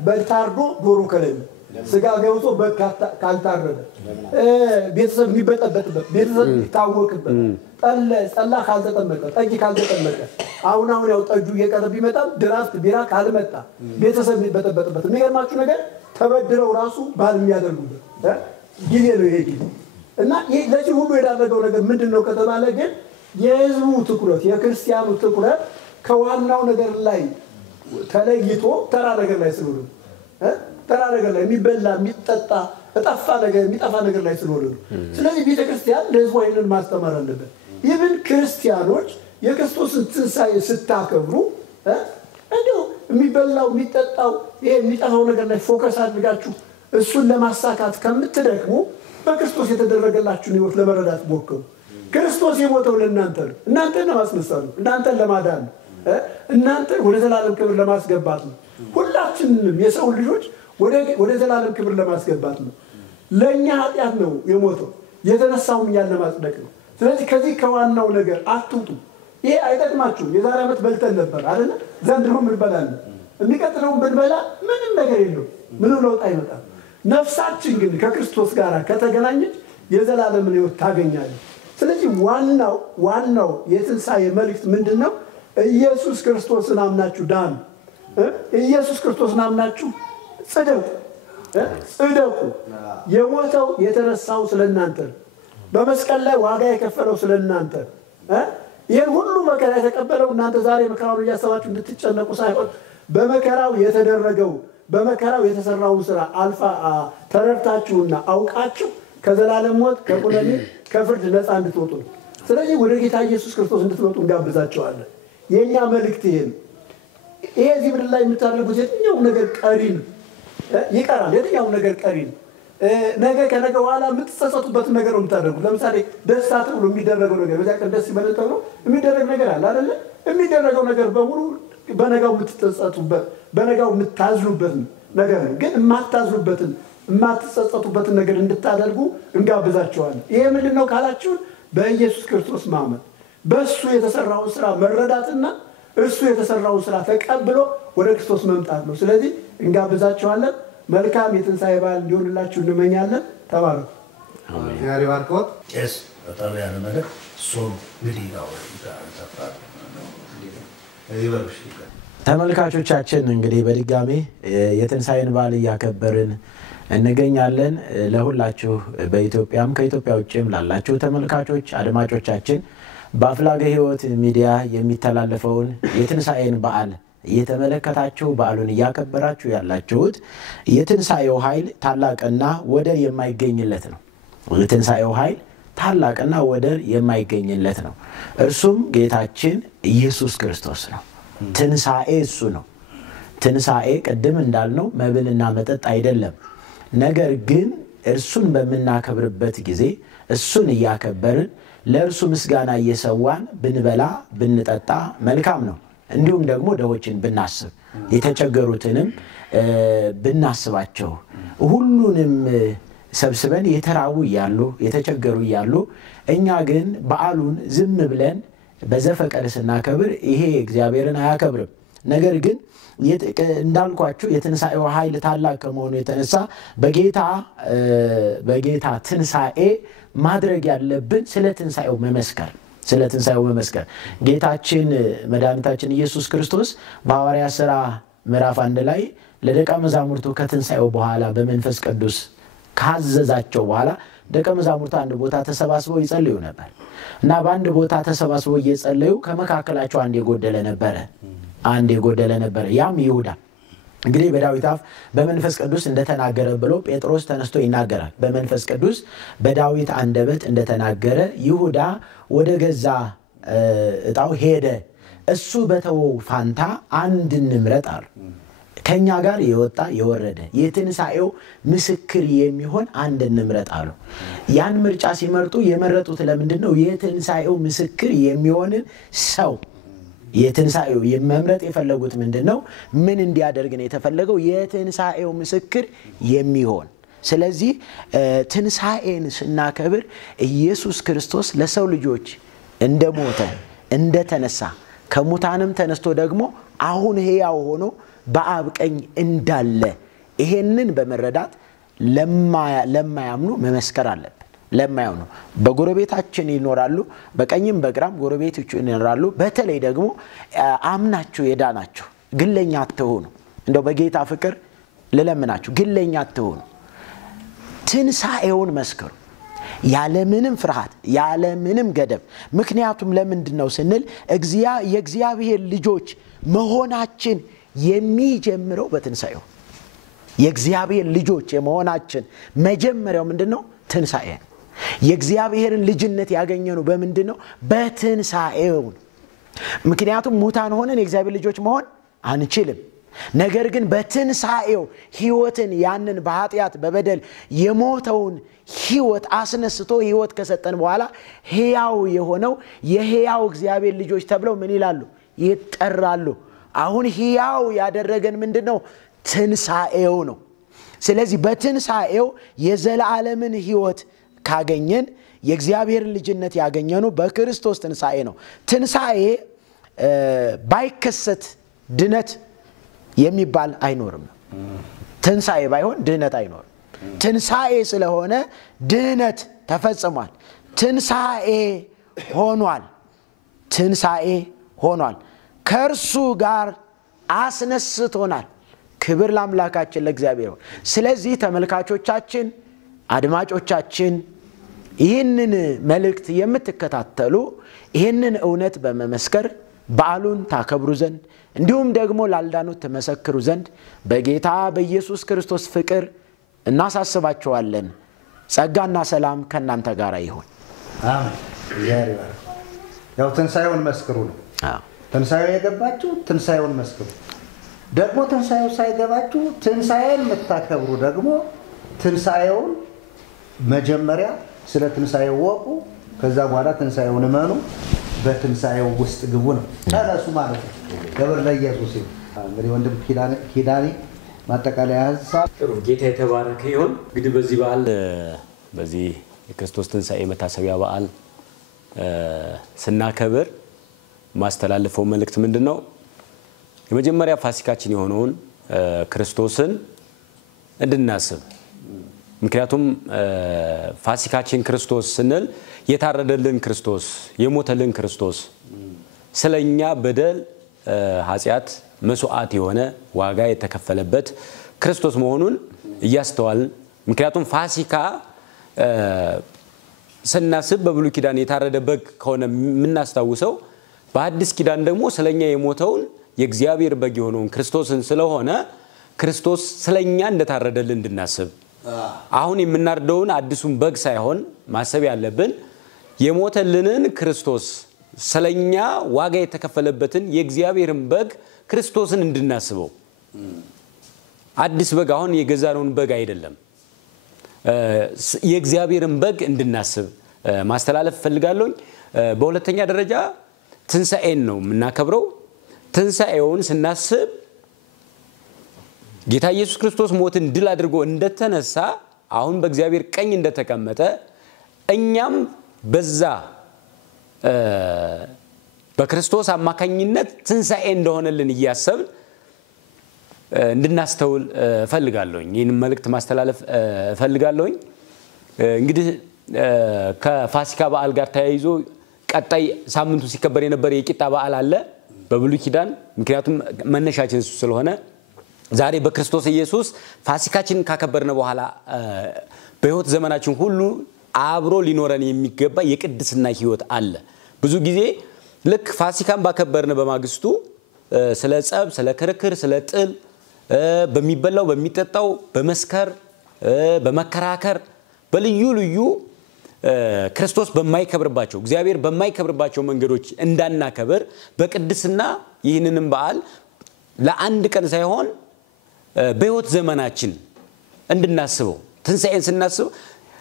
በግ ታርዶ ዶሮ ከሌለ ስጋ ገብቶ በግ ካልታረደ ቤተሰብ የሚበጠበጥበት ቤተሰብ የሚታወቅበት ጠላ ካልተጠመቀ ጠጅ ካልተጠመቀ አሁን ያው ጠጁ እየቀረ ቢመጣም ድራፍት ቢራ ካልመጣ ቤተሰብ የሚበጠበጥበት የሚገርማችሁ ነገር ተበድረው ራሱ ባል የሚያደርጉበት ጊዜ ነው ይሄ ጊዜ እና ለዚህ ሁሉ የዳረገው ነገር ምንድን ነው ከተባለ ግን የህዝቡ ትኩረት የክርስቲያኑ ትኩረት ከዋናው ነገር ላይ ተለይቶ ተራ ነገር ላይ ስለሆነ ተራ ነገር ላይ የሚበላ የሚጠጣ የሚጠፋ ነገር ላይ ስለሆነ ነው። ስለዚህ ቤተክርስቲያን ለህዝቡ ይህንን ማስተማር አለበት። ይህን ክርስቲያኖች የክርስቶስን ትንሣኤ ስታከብሩ እንዲሁ የሚበላው የሚጠጣው ይሄ የሚጠፋው ነገር ላይ ፎከስ አድርጋችሁ እሱን ለማሳካት ከምትደክሙ በክርስቶስ የተደረገላችሁን ህይወት ለመረዳት ሞክሩ። ክርስቶስ የሞተው ለእናንተ ነው። እናንተን ለማስነሳት ነው። እናንተን ለማዳን ነው። እናንተን ወደ ዘላለም ክብር ለማስገባት ነው። ሁላችንም የሰው ልጆች ወደ ዘላለም ክብር ለማስገባት ነው። ለእኛ ኃጢአት ነው የሞተው፣ የተነሳውም እኛን ለማጽደቅ ነው። ስለዚህ ከዚህ ከዋናው ነገር አትውጡ። ይሄ አይጠቅማችሁም። የዛሬ ዓመት በልተን ነበር አይደል? ዘንድሮ እንበላለን። የሚቀጥለውን ብንበላ ምንም ነገር የለውም፣ ምንም ለውጥ አይመጣም። ነፍሳችን ግን ከክርስቶስ ጋር ከተገናኘች የዘላለምን ህይወት ታገኛለች። ስለዚህ ዋናው የትንሣኤ መልእክት ምንድን ነው? ኢየሱስ ክርስቶስን አምናችሁ ዳኑ። ኢየሱስ ክርስቶስን አምናችሁ ጽደቁ። የሞተው የተነሳው ስለእናንተ ነው። በመስቀል ላይ ዋጋ የከፈለው ስለእናንተ ይህን ሁሉ መከራ የተቀበለው እናንተ ዛሬ መከራውን እያሰባችሁ እንድትጨነቁ ሳይሆን በመከራው የተሰራውን ስራ ተረድታችሁና አውቃችሁ ከዘላለም ሞት ከቁነኔ ከፍርድ ነፃ እንድትወጡ ነው። ስለዚህ ወደ ጌታ ኢየሱስ ክርስቶስ እንድትመጡ እንጋብዛችኋለን። የእኛ መልእክት ይሄ ነው። ይሄ እዚህ ምድር ላይ የምታደርጉት የትኛውም ነገር ቀሪ ነው፣ ይቀራል። የትኛውም ነገር ቀሪ ነው። ነገ ከነገ በኋላ የምትጸጸቱበትን ነገር ነው የምታደርጉት። ለምሳሌ ደስታ ተብሎ የሚደረገው ነገር በዚያ ቀን ደስ ይበል ተብሎ የሚደረግ ነገር አለ አይደለ? የሚደረገው ነገር በሙሉ በነጋው የምትጸጸቱበት በነጋው የምታዝኑበት ነገር ነው። ግን የማትጸጸቱበትን ነገር እንድታደርጉ እንጋብዛችኋለን። ይሄ ምንድን ነው ካላችሁን በኢየሱስ ክርስቶስ ማመን፣ በእሱ የተሰራውን ስራ መረዳትና እሱ የተሰራውን ስራ ተቀብሎ ወደ ክርስቶስ መምጣት ነው። ስለዚህ እንጋብዛችኋለን። መልካም የትንሣኤ በዓል እንዲሆንላችሁ እንመኛለን። ተባረኩ። እግዚአብሔር ይባርክዎት። ቄስ በጣም ያለ ነገር ሶም እንግዲህ ነው ይበርሽ። ተመልካቾቻችን እንግዲህ በድጋሚ የትንሣኤን በዓል እያከበርን እንገኛለን። ለሁላችሁ በኢትዮጵያም ከኢትዮጵያ ውጭም ላላችሁ ተመልካቾች አድማጮቻችን በአፍላገ ሕይወት ሚዲያ የሚተላለፈውን የትንሣኤን በዓል እየተመለከታችሁ በዓሉን እያከበራችሁ ያላችሁት የትንሣኤው ኃይል ታላቅና ወደር የማይገኝለት ነው። የትንሣኤው ኃይል ታላቅና ወደር የማይገኝለት ነው። እርሱም ጌታችን ኢየሱስ ክርስቶስ ነው። ትንሣኤ እሱ ነው። ትንሣኤ ቅድም እንዳልነው መብልና መጠጥ አይደለም። ነገር ግን እርሱን በምናከብርበት ጊዜ እሱን እያከበርን ለእርሱ ምስጋና እየሰዋን ብንበላ ብንጠጣ መልካም ነው። እንዲሁም ደግሞ ደሆችን ብናስብ የተቸገሩትንም ብናስባቸው ሁሉንም ሰብስበን የተራቡ እያሉ የተቸገሩ እያሉ እኛ ግን በዓሉን ዝም ብለን በዘፈቀደ ስናከብር ይሄ እግዚአብሔርን አያከብርም። ነገር ግን እንዳልኳችሁ የትንሣኤው ኃይል ታላቅ ከመሆኑ የተነሳ በጌታ ትንሣኤ ማድረግ ያለብን ስለ ትንሣኤው መመስከር ጌታችን መድኃኒታችን ኢየሱስ ክርስቶስ በሐዋርያት ሥራ ምዕራፍ 1 ላይ ለደቀ መዛሙርቱ ከትንሣኤው በኋላ በመንፈስ ቅዱስ ካዘዛቸው በኋላ ደቀ መዛሙርቱ አንድ ቦታ ተሰባስበው ይጸልዩ ነበር እና በአንድ ቦታ ተሰባስበው እየጸለዩ ከመካከላቸው አንድ የጎደለ ነበረ። ያም ይሁዳ እንግዲህ በዳዊት አፍ በመንፈስ ቅዱስ እንደተናገረ ብሎ ጴጥሮስ ተነስቶ ይናገራል። በመንፈስ ቅዱስ በዳዊት አንደበት እንደተናገረ ይሁዳ ወደ ገዛ እጣው ሄደ። እሱ በተወው ፋንታ አንድ እንምረጥ አሉ። ከኛ ጋር የወጣ የወረደ የትንሣኤው ምስክር የሚሆን አንድ እንምረጥ አሉ። ያን ምርጫ ሲመርጡ የመረጡት ለምንድነው? የትንሣኤው ምስክር የሚሆንን ሰው የትንሣኤው መምረጥ የፈለጉት ምንድነው? ምን እንዲያደርግ ነው የተፈለገው? የትንሣኤው ምስክር የሚሆን። ስለዚህ ትንሣኤን ስናከብር ኢየሱስ ክርስቶስ ለሰው ልጆች እንደሞተ እንደተነሳ ከሙታንም ተነስቶ ደግሞ አሁን ሕያው ሆኖ በአብ ቀኝ እንዳለ ይሄንን በመረዳት ለማያምኑ መመስከር አለብን። ለማያምኑ በጎረቤታችን ይኖራሉ፣ በቀኝም በግራም ጎረቤቶች ይኖራሉ። በተለይ ደግሞ አምናችሁ የዳናችሁ ግለኛ አትሆኑ። እንደው በጌታ ፍቅር ለለምናችሁ ግለኛ አትሆኑ። ትንሣኤውን መስክሩ ያለምንም ፍርሃት ያለምንም ገደብ። ምክንያቱም ለምንድነው ስንል የእግዚአብሔር ልጆች መሆናችን የሚጀምረው በትንሣኤው። የእግዚአብሔር ልጆች የመሆናችን መጀመሪያው ምንድነው? ትንሣኤ ነው። የእግዚአብሔርን ልጅነት ያገኘነው በምንድነው? በትንሣኤው። ምክንያቱም ሙታን ሆነን የእግዚአብሔር ልጆች መሆን አንችልም። ነገር ግን በትንሣኤው ሕይወትን ያንን በኃጢአት በበደል የሞተውን ሕይወት አስነስቶ ሕይወት ከሰጠን በኋላ ሕያው የሆነው የሕያው እግዚአብሔር ልጆች ተብለው ምን ይላሉ? ይጠራሉ። አሁን ሕያው ያደረገን ምንድነው? ትንሣኤው ነው። ስለዚህ በትንሣኤው የዘላለምን ሕይወት ካገኘን የእግዚአብሔርን ልጅነት ያገኘነው በክርስቶስ ትንሣኤ ነው። ትንሣኤ ባይከሰት ድነት የሚባል አይኖርም። ትንሣኤ ባይሆን ድነት አይኖርም። ትንሣኤ ስለሆነ ድነት ተፈጽሟል። ትንሣኤ ሆኗል። ከእርሱ ጋር አስነስቶናል። ክብር ለአምላካችን ለእግዚአብሔር። ስለዚህ ተመልካቾቻችን፣ አድማጮቻችን ይህንን መልእክት የምትከታተሉ ይህንን እውነት በመመስከር በዓሉን ታከብሩ ዘንድ እንዲሁም ደግሞ ላልዳኑት ተመሰክሩ ዘንድ በጌታ በኢየሱስ ክርስቶስ ፍቅር እናሳስባችኋለን። ጸጋና ሰላም ከእናንተ ጋር ይሁን። አሜን። ያው ትንሣኤውን መስክሩ ነው። ትንሣኤው የገባችሁ ትንሣኤውን መስክሩ። ደግሞ ትንሣኤው ሳይገባችሁ ትንሣኤን የምታከብሩ ደግሞ ትንሣኤውን መጀመሪያ ስለ ትንሣኤው ወቁ። ከዛ በኋላ ትንሣኤውን እመኑ። በትንሣኤው ውስጥ ግቡ ነው። ተነሱ ማለት ነው። ክብር ለኢየሱስ ይሁን። እንግዲህ ወንድም ኪዳኔ ማጠቃለያ ሐሳብ። ጥሩ። ጌታ የተባረከ ይሁን። እንግዲህ በዚህ በዓል በዚህ የክርስቶስ ትንሣኤ መታሰቢያ በዓል ስናከብር ማስተላለፈው መልእክት ምንድነው? የመጀመሪያ ፋሲካችን የሆነውን ክርስቶስን እንድናስብ። ምክንያቱም ፋሲካችን ክርስቶስ ስንል የታረደልን ክርስቶስ፣ የሞተልን ክርስቶስ፣ ስለኛ በደል ኃጢአት መስዋዕት የሆነ ዋጋ የተከፈለበት ክርስቶስ መሆኑን እያስተዋልን። ምክንያቱም ፋሲካ ስናስብ በብሉይ ኪዳን የታረደ በግ ከሆነ የምናስታውሰው፣ በአዲስ ኪዳን ደግሞ ስለኛ የሞተውን የእግዚአብሔር በግ የሆነውን ክርስቶስን ስለሆነ ክርስቶስ ስለኛ እንደታረደልን እንድናስብ አሁን የምናርደውን አዲሱን በግ ሳይሆን ማሰብ ያለብን የሞተልንን ክርስቶስ ስለኛ ዋጋ የተከፈለበትን የእግዚአብሔርን በግ ክርስቶስን እንድናስበው አዲስ በግ አሁን የገዛነውን በግ አይደለም የእግዚአብሔርን በግ እንድናስብ ማስተላለፍ ፈልጋለሁ በሁለተኛ ደረጃ ትንሳኤን ነው የምናከብረው ትንሳኤውን ስናስብ ጌታ ኢየሱስ ክርስቶስ ሞትን ድል አድርጎ እንደተነሳ አሁን በእግዚአብሔር ቀኝ እንደተቀመጠ እኛም በዛ በክርስቶስ አማካኝነት ትንሳኤ እንደሆነልን እያሰብን እንድናስተውል ፈልጋለሁኝ ይህን መልእክት ማስተላለፍ ፈልጋለሁኝ እንግዲህ ከፋሲካ በዓል ጋር ተያይዞ ቀጣይ ሳምንቱ ሲከበር የነበረ የቂጣ በዓል አለ በብሉይ ኪዳን ምክንያቱም መነሻችን እሱ ስለሆነ ዛሬ በክርስቶስ ኢየሱስ ፋሲካችንን ካከበርን በኋላ በህይወት ዘመናችን ሁሉ አብሮ ሊኖረን የሚገባ የቅድስና ህይወት አለ ብዙ ጊዜ ልክ ፋሲካን ባከበርን በማግስቱ ስለ ጸብ ስለ ክርክር ስለ ጥል በሚበላው በሚጠጣው በመስከር በመከራከር በልዩ ልዩ ክርስቶስ በማይከብርባቸው እግዚአብሔር በማይከብርባቸው መንገዶች እንዳናከብር በቅድስና ይህንንም በዓል ለአንድ ቀን ሳይሆን በህይወት ዘመናችን እንድናስበው ትንሳኤን ስናስብ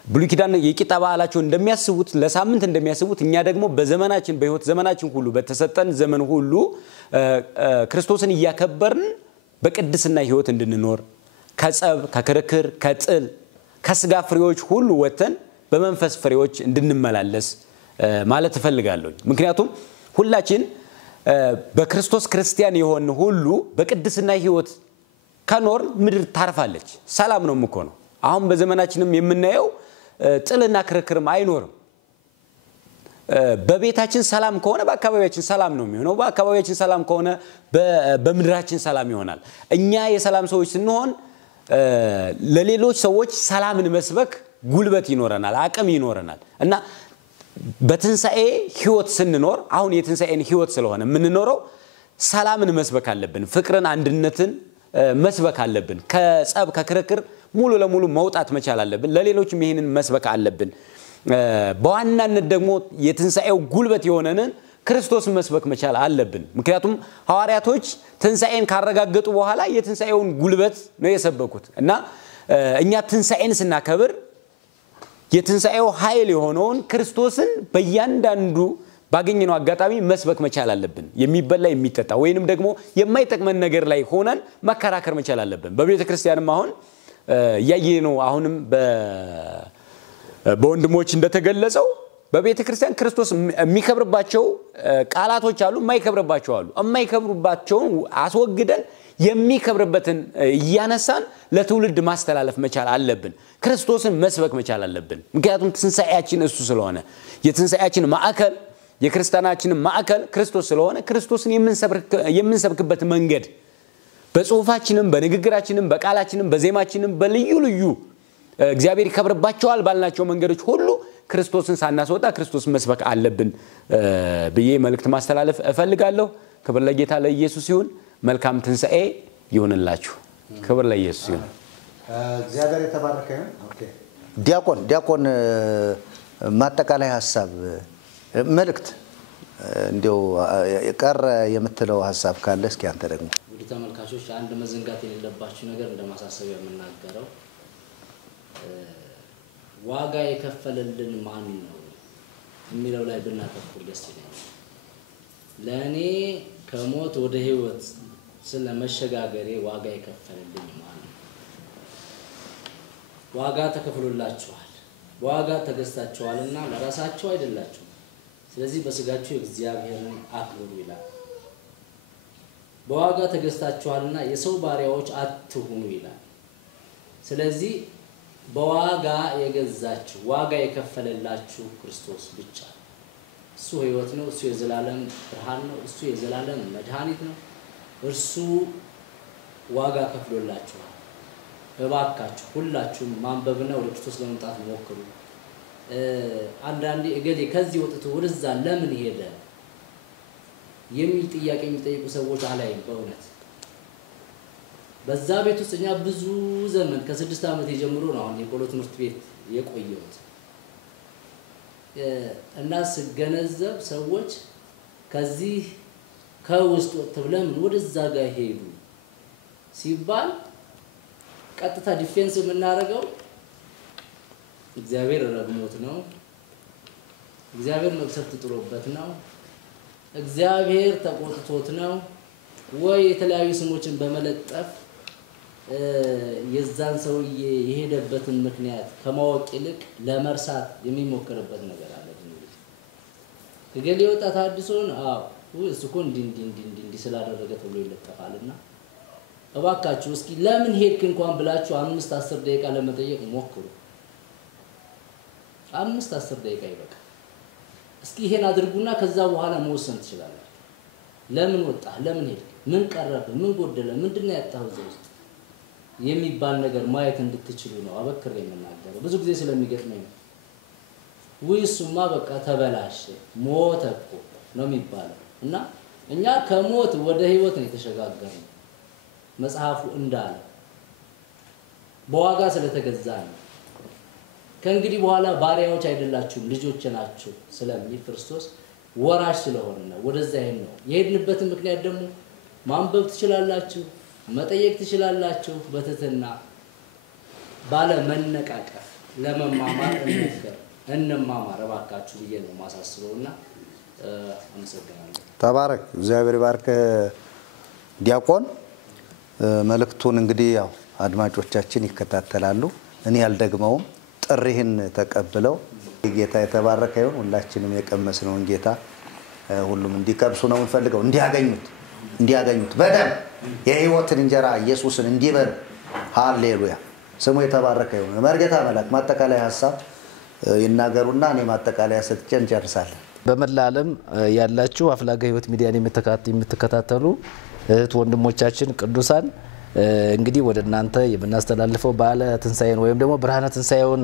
ብሉይ ኪዳን የቂጣ በዓላቸው እንደሚያስቡት ለሳምንት እንደሚያስቡት እኛ ደግሞ በዘመናችን በህይወት ዘመናችን ሁሉ በተሰጠን ዘመን ሁሉ ክርስቶስን እያከበርን በቅድስና ህይወት እንድንኖር ከጸብ ከክርክር ከጥል ከስጋ ፍሬዎች ሁሉ ወተን በመንፈስ ፍሬዎች እንድንመላለስ ማለት እፈልጋለሁ ምክንያቱም ሁላችን በክርስቶስ ክርስቲያን የሆን ሁሉ በቅድስና ህይወት ከኖር ምድር ታርፋለች ሰላም ነው ምኮነው አሁን በዘመናችንም የምናየው ጥልና ክርክርም አይኖርም በቤታችን ሰላም ከሆነ በአካባቢያችን ሰላም ነው የሚሆነው በአካባቢያችን ሰላም ከሆነ በምድራችን ሰላም ይሆናል እኛ የሰላም ሰዎች ስንሆን ለሌሎች ሰዎች ሰላምን መስበክ ጉልበት ይኖረናል አቅም ይኖረናል እና በትንሳኤ ህይወት ስንኖር አሁን የትንሳኤን ህይወት ስለሆነ ምንኖረው ሰላምን መስበክ አለብን ፍቅርን አንድነትን መስበክ አለብን ከጸብ ከክርክር ሙሉ ለሙሉ መውጣት መቻል አለብን ለሌሎችም ይሄንን መስበክ አለብን በዋናነት ደግሞ የትንሳኤው ጉልበት የሆነንን ክርስቶስ መስበክ መቻል አለብን ምክንያቱም ሐዋርያቶች ትንሳኤን ካረጋገጡ በኋላ የትንሳኤውን ጉልበት ነው የሰበኩት እና እኛ ትንሳኤን ስናከብር የትንሳኤው ኃይል የሆነውን ክርስቶስን በእያንዳንዱ ባገኘነው አጋጣሚ መስበክ መቻል አለብን የሚበላ የሚጠጣ ወይንም ደግሞ የማይጠቅመን ነገር ላይ ሆነን መከራከር መቻል አለብን በቤተ ክርስቲያንም አሁን ያየነው አሁንም በወንድሞች እንደተገለጸው በቤተ ክርስቲያን ክርስቶስ የሚከብርባቸው ቃላቶች አሉ የማይከብሩባቸውን አስወግደን የሚከብርበትን እያነሳን ለትውልድ ማስተላለፍ መቻል አለብን ክርስቶስን መስበክ መቻል አለብን ምክንያቱም ትንሳኤያችን እሱ ስለሆነ የትንሳኤያችን ማዕከል የክርስቲያናችን ማዕከል ክርስቶስ ስለሆነ ክርስቶስን የምንሰብክበት መንገድ በጽሁፋችንም በንግግራችንም በቃላችንም በዜማችንም በልዩ ልዩ እግዚአብሔር ይከብርባቸዋል ባልናቸው መንገዶች ሁሉ ክርስቶስን ሳናስወጣ ክርስቶስን መስበክ አለብን በየ መልእክት ማስተላለፍ እፈልጋለሁ ክብር ለጌታ ለኢየሱስ ይሁን መልካም ትንሳኤ ይሁንላችሁ ክብር ለኢየሱስ ይሁን እግዚአብሔር የተባረከ ይሁን ኦኬ ዲያቆን ማጠቃላይ ሐሳብ መልእክት እንዴው ቀር የምትለው ሐሳብ ካለ እስኪ አንተ ደግሞ ወደ ተመልካቾች አንድ መዘንጋት የሌለባችሁ ነገር እንደማሳሰቢያ የምናገረው ዋጋ የከፈለልን ማን ነው የሚለው ላይ ብናተኩር ደስ ይለኛል ለኔ ከሞት ወደ ህይወት ስለመሸጋገሬ ዋጋ የከፈለልኝ ማን ነው ዋጋ ተከፍሎላችኋል ዋጋ ተገዝታችኋልና ለራሳችሁ አይደላችሁ ስለዚህ በስጋችሁ እግዚአብሔርን አክብሩ ይላል በዋጋ ተገዝታችኋልና የሰው ባሪያዎች አትሁኑ ይላል ስለዚህ በዋጋ የገዛችሁ ዋጋ የከፈለላችሁ ክርስቶስ ብቻ እሱ ህይወት ነው እሱ የዘላለም ብርሃን ነው እሱ የዘላለም መድኃኒት ነው እርሱ ዋጋ ከፍሎላችኋል በባካችሁ ሁላችሁም ማንበብና ወደ ክርስቶስ ለመምጣት ሞክሩ አንዳንዴ እገሌ ከዚህ ወጥቶ ወደዛ ለምን ሄደ የሚል ጥያቄ የሚጠይቁ ሰዎች አላይም በእውነት በዛ ቤት ውስጥ እኛ ብዙ ዘመን ከ6 ዓመት ጀምሮ ነው አሁን የቆሎ ትምህርት ቤት የቆየሁት እና ስገነዘብ ሰዎች ከዚህ ከውስጥ ወጥተው ለምን ወደዛ ጋር ሄዱ ሲባል ቀጥታ ዲፌንስ የምናደርገው እግዚአብሔር ረግሞት ነው እግዚአብሔር መቅሰፍት ጥሮበት ነው እግዚአብሔር ተቆጥቶት ነው ወይ የተለያዩ ስሞችን በመለጠፍ የዛን ሰውዬ የሄደበትን ምክንያት ከማወቅ ይልቅ ለመርሳት የሚሞክርበት ነገር አለ እንግዲህ እገሌ ወጣት አዲሶን እሱ እኮ እንዲ ስላደረገ ተብሎ ይለጠፋልና እባካችሁ እስኪ ለምን ሄድክ እንኳን ብላችሁ 5-10 ደቂቃ ለመጠየቅ ሞክሩ 5-10 ደቂቃ ይበቃ እስኪ ይሄን አድርጉና ከዛ በኋላ መወሰን ትችላላችሁ ለምን ወጣ ለምን ሄድክ ምን ቀረበ ምን ጎደለ ምንድነው ያጣው ዘውስጥ የሚባል ነገር ማየት እንድትችሉ ነው አበክሬ የምናገረው ብዙ ጊዜ ስለሚገጥመኝ ወይሱማ በቃ ተበላሽ ሞተ እኮ ነው የሚባለው እና እኛ ከሞት ወደ ህይወት ነው የተሸጋገርነው መጽሐፉ እንዳለ በዋጋ ስለተገዛን ከእንግዲህ በኋላ ባሪያዎች አይደላችሁም ልጆች ናችሁ ስለሚል ክርስቶስ ወራሽ ስለሆነ ነው ወደዛ ነው የሄድንበትን ምክንያት ደግሞ ማንበብ ትችላላችሁ መጠየቅ ትችላላችሁ በትህትና ባለ መነቃቀፍ ለመማማር እንማማር እባካችሁ ብዬ ነው ማሳስበውና አመሰግናለሁ ተባረክ እግዚአብሔር ይባርክ ዲያቆን መልእክቱን እንግዲህ ያው አድማጮቻችን ይከታተላሉ እኔ ያልደግመውም ጥሪህን ተቀብለው ጌታ የተባረከ ይሁን ሁላችንም የቀመስነውን ጌታ ሁሉም እንዲቀምሱ ነው እንፈልገው እንዲያገኙት በደም የህይወትን እንጀራ ኢየሱስን እንዲበሉ ሃሌሉያ ስሙ የተባረከ ይሁን መርጌታ መላክ ማጠቃለያ ሐሳብ ይናገሩና እኔ ማጠቃለያ ሰጥቼ እንጨርሳለን በመላ ዓለም ያላችሁ አፍላጋ ህይወት ሚዲያን የምትከታተሉ እህት ወንድሞቻችን ቅዱሳን እንግዲህ ወደ እናንተ የምናስተላልፈው በዓለ ትንሳኤን ወይም ደግሞ ብርሃነ ትንሳኤውን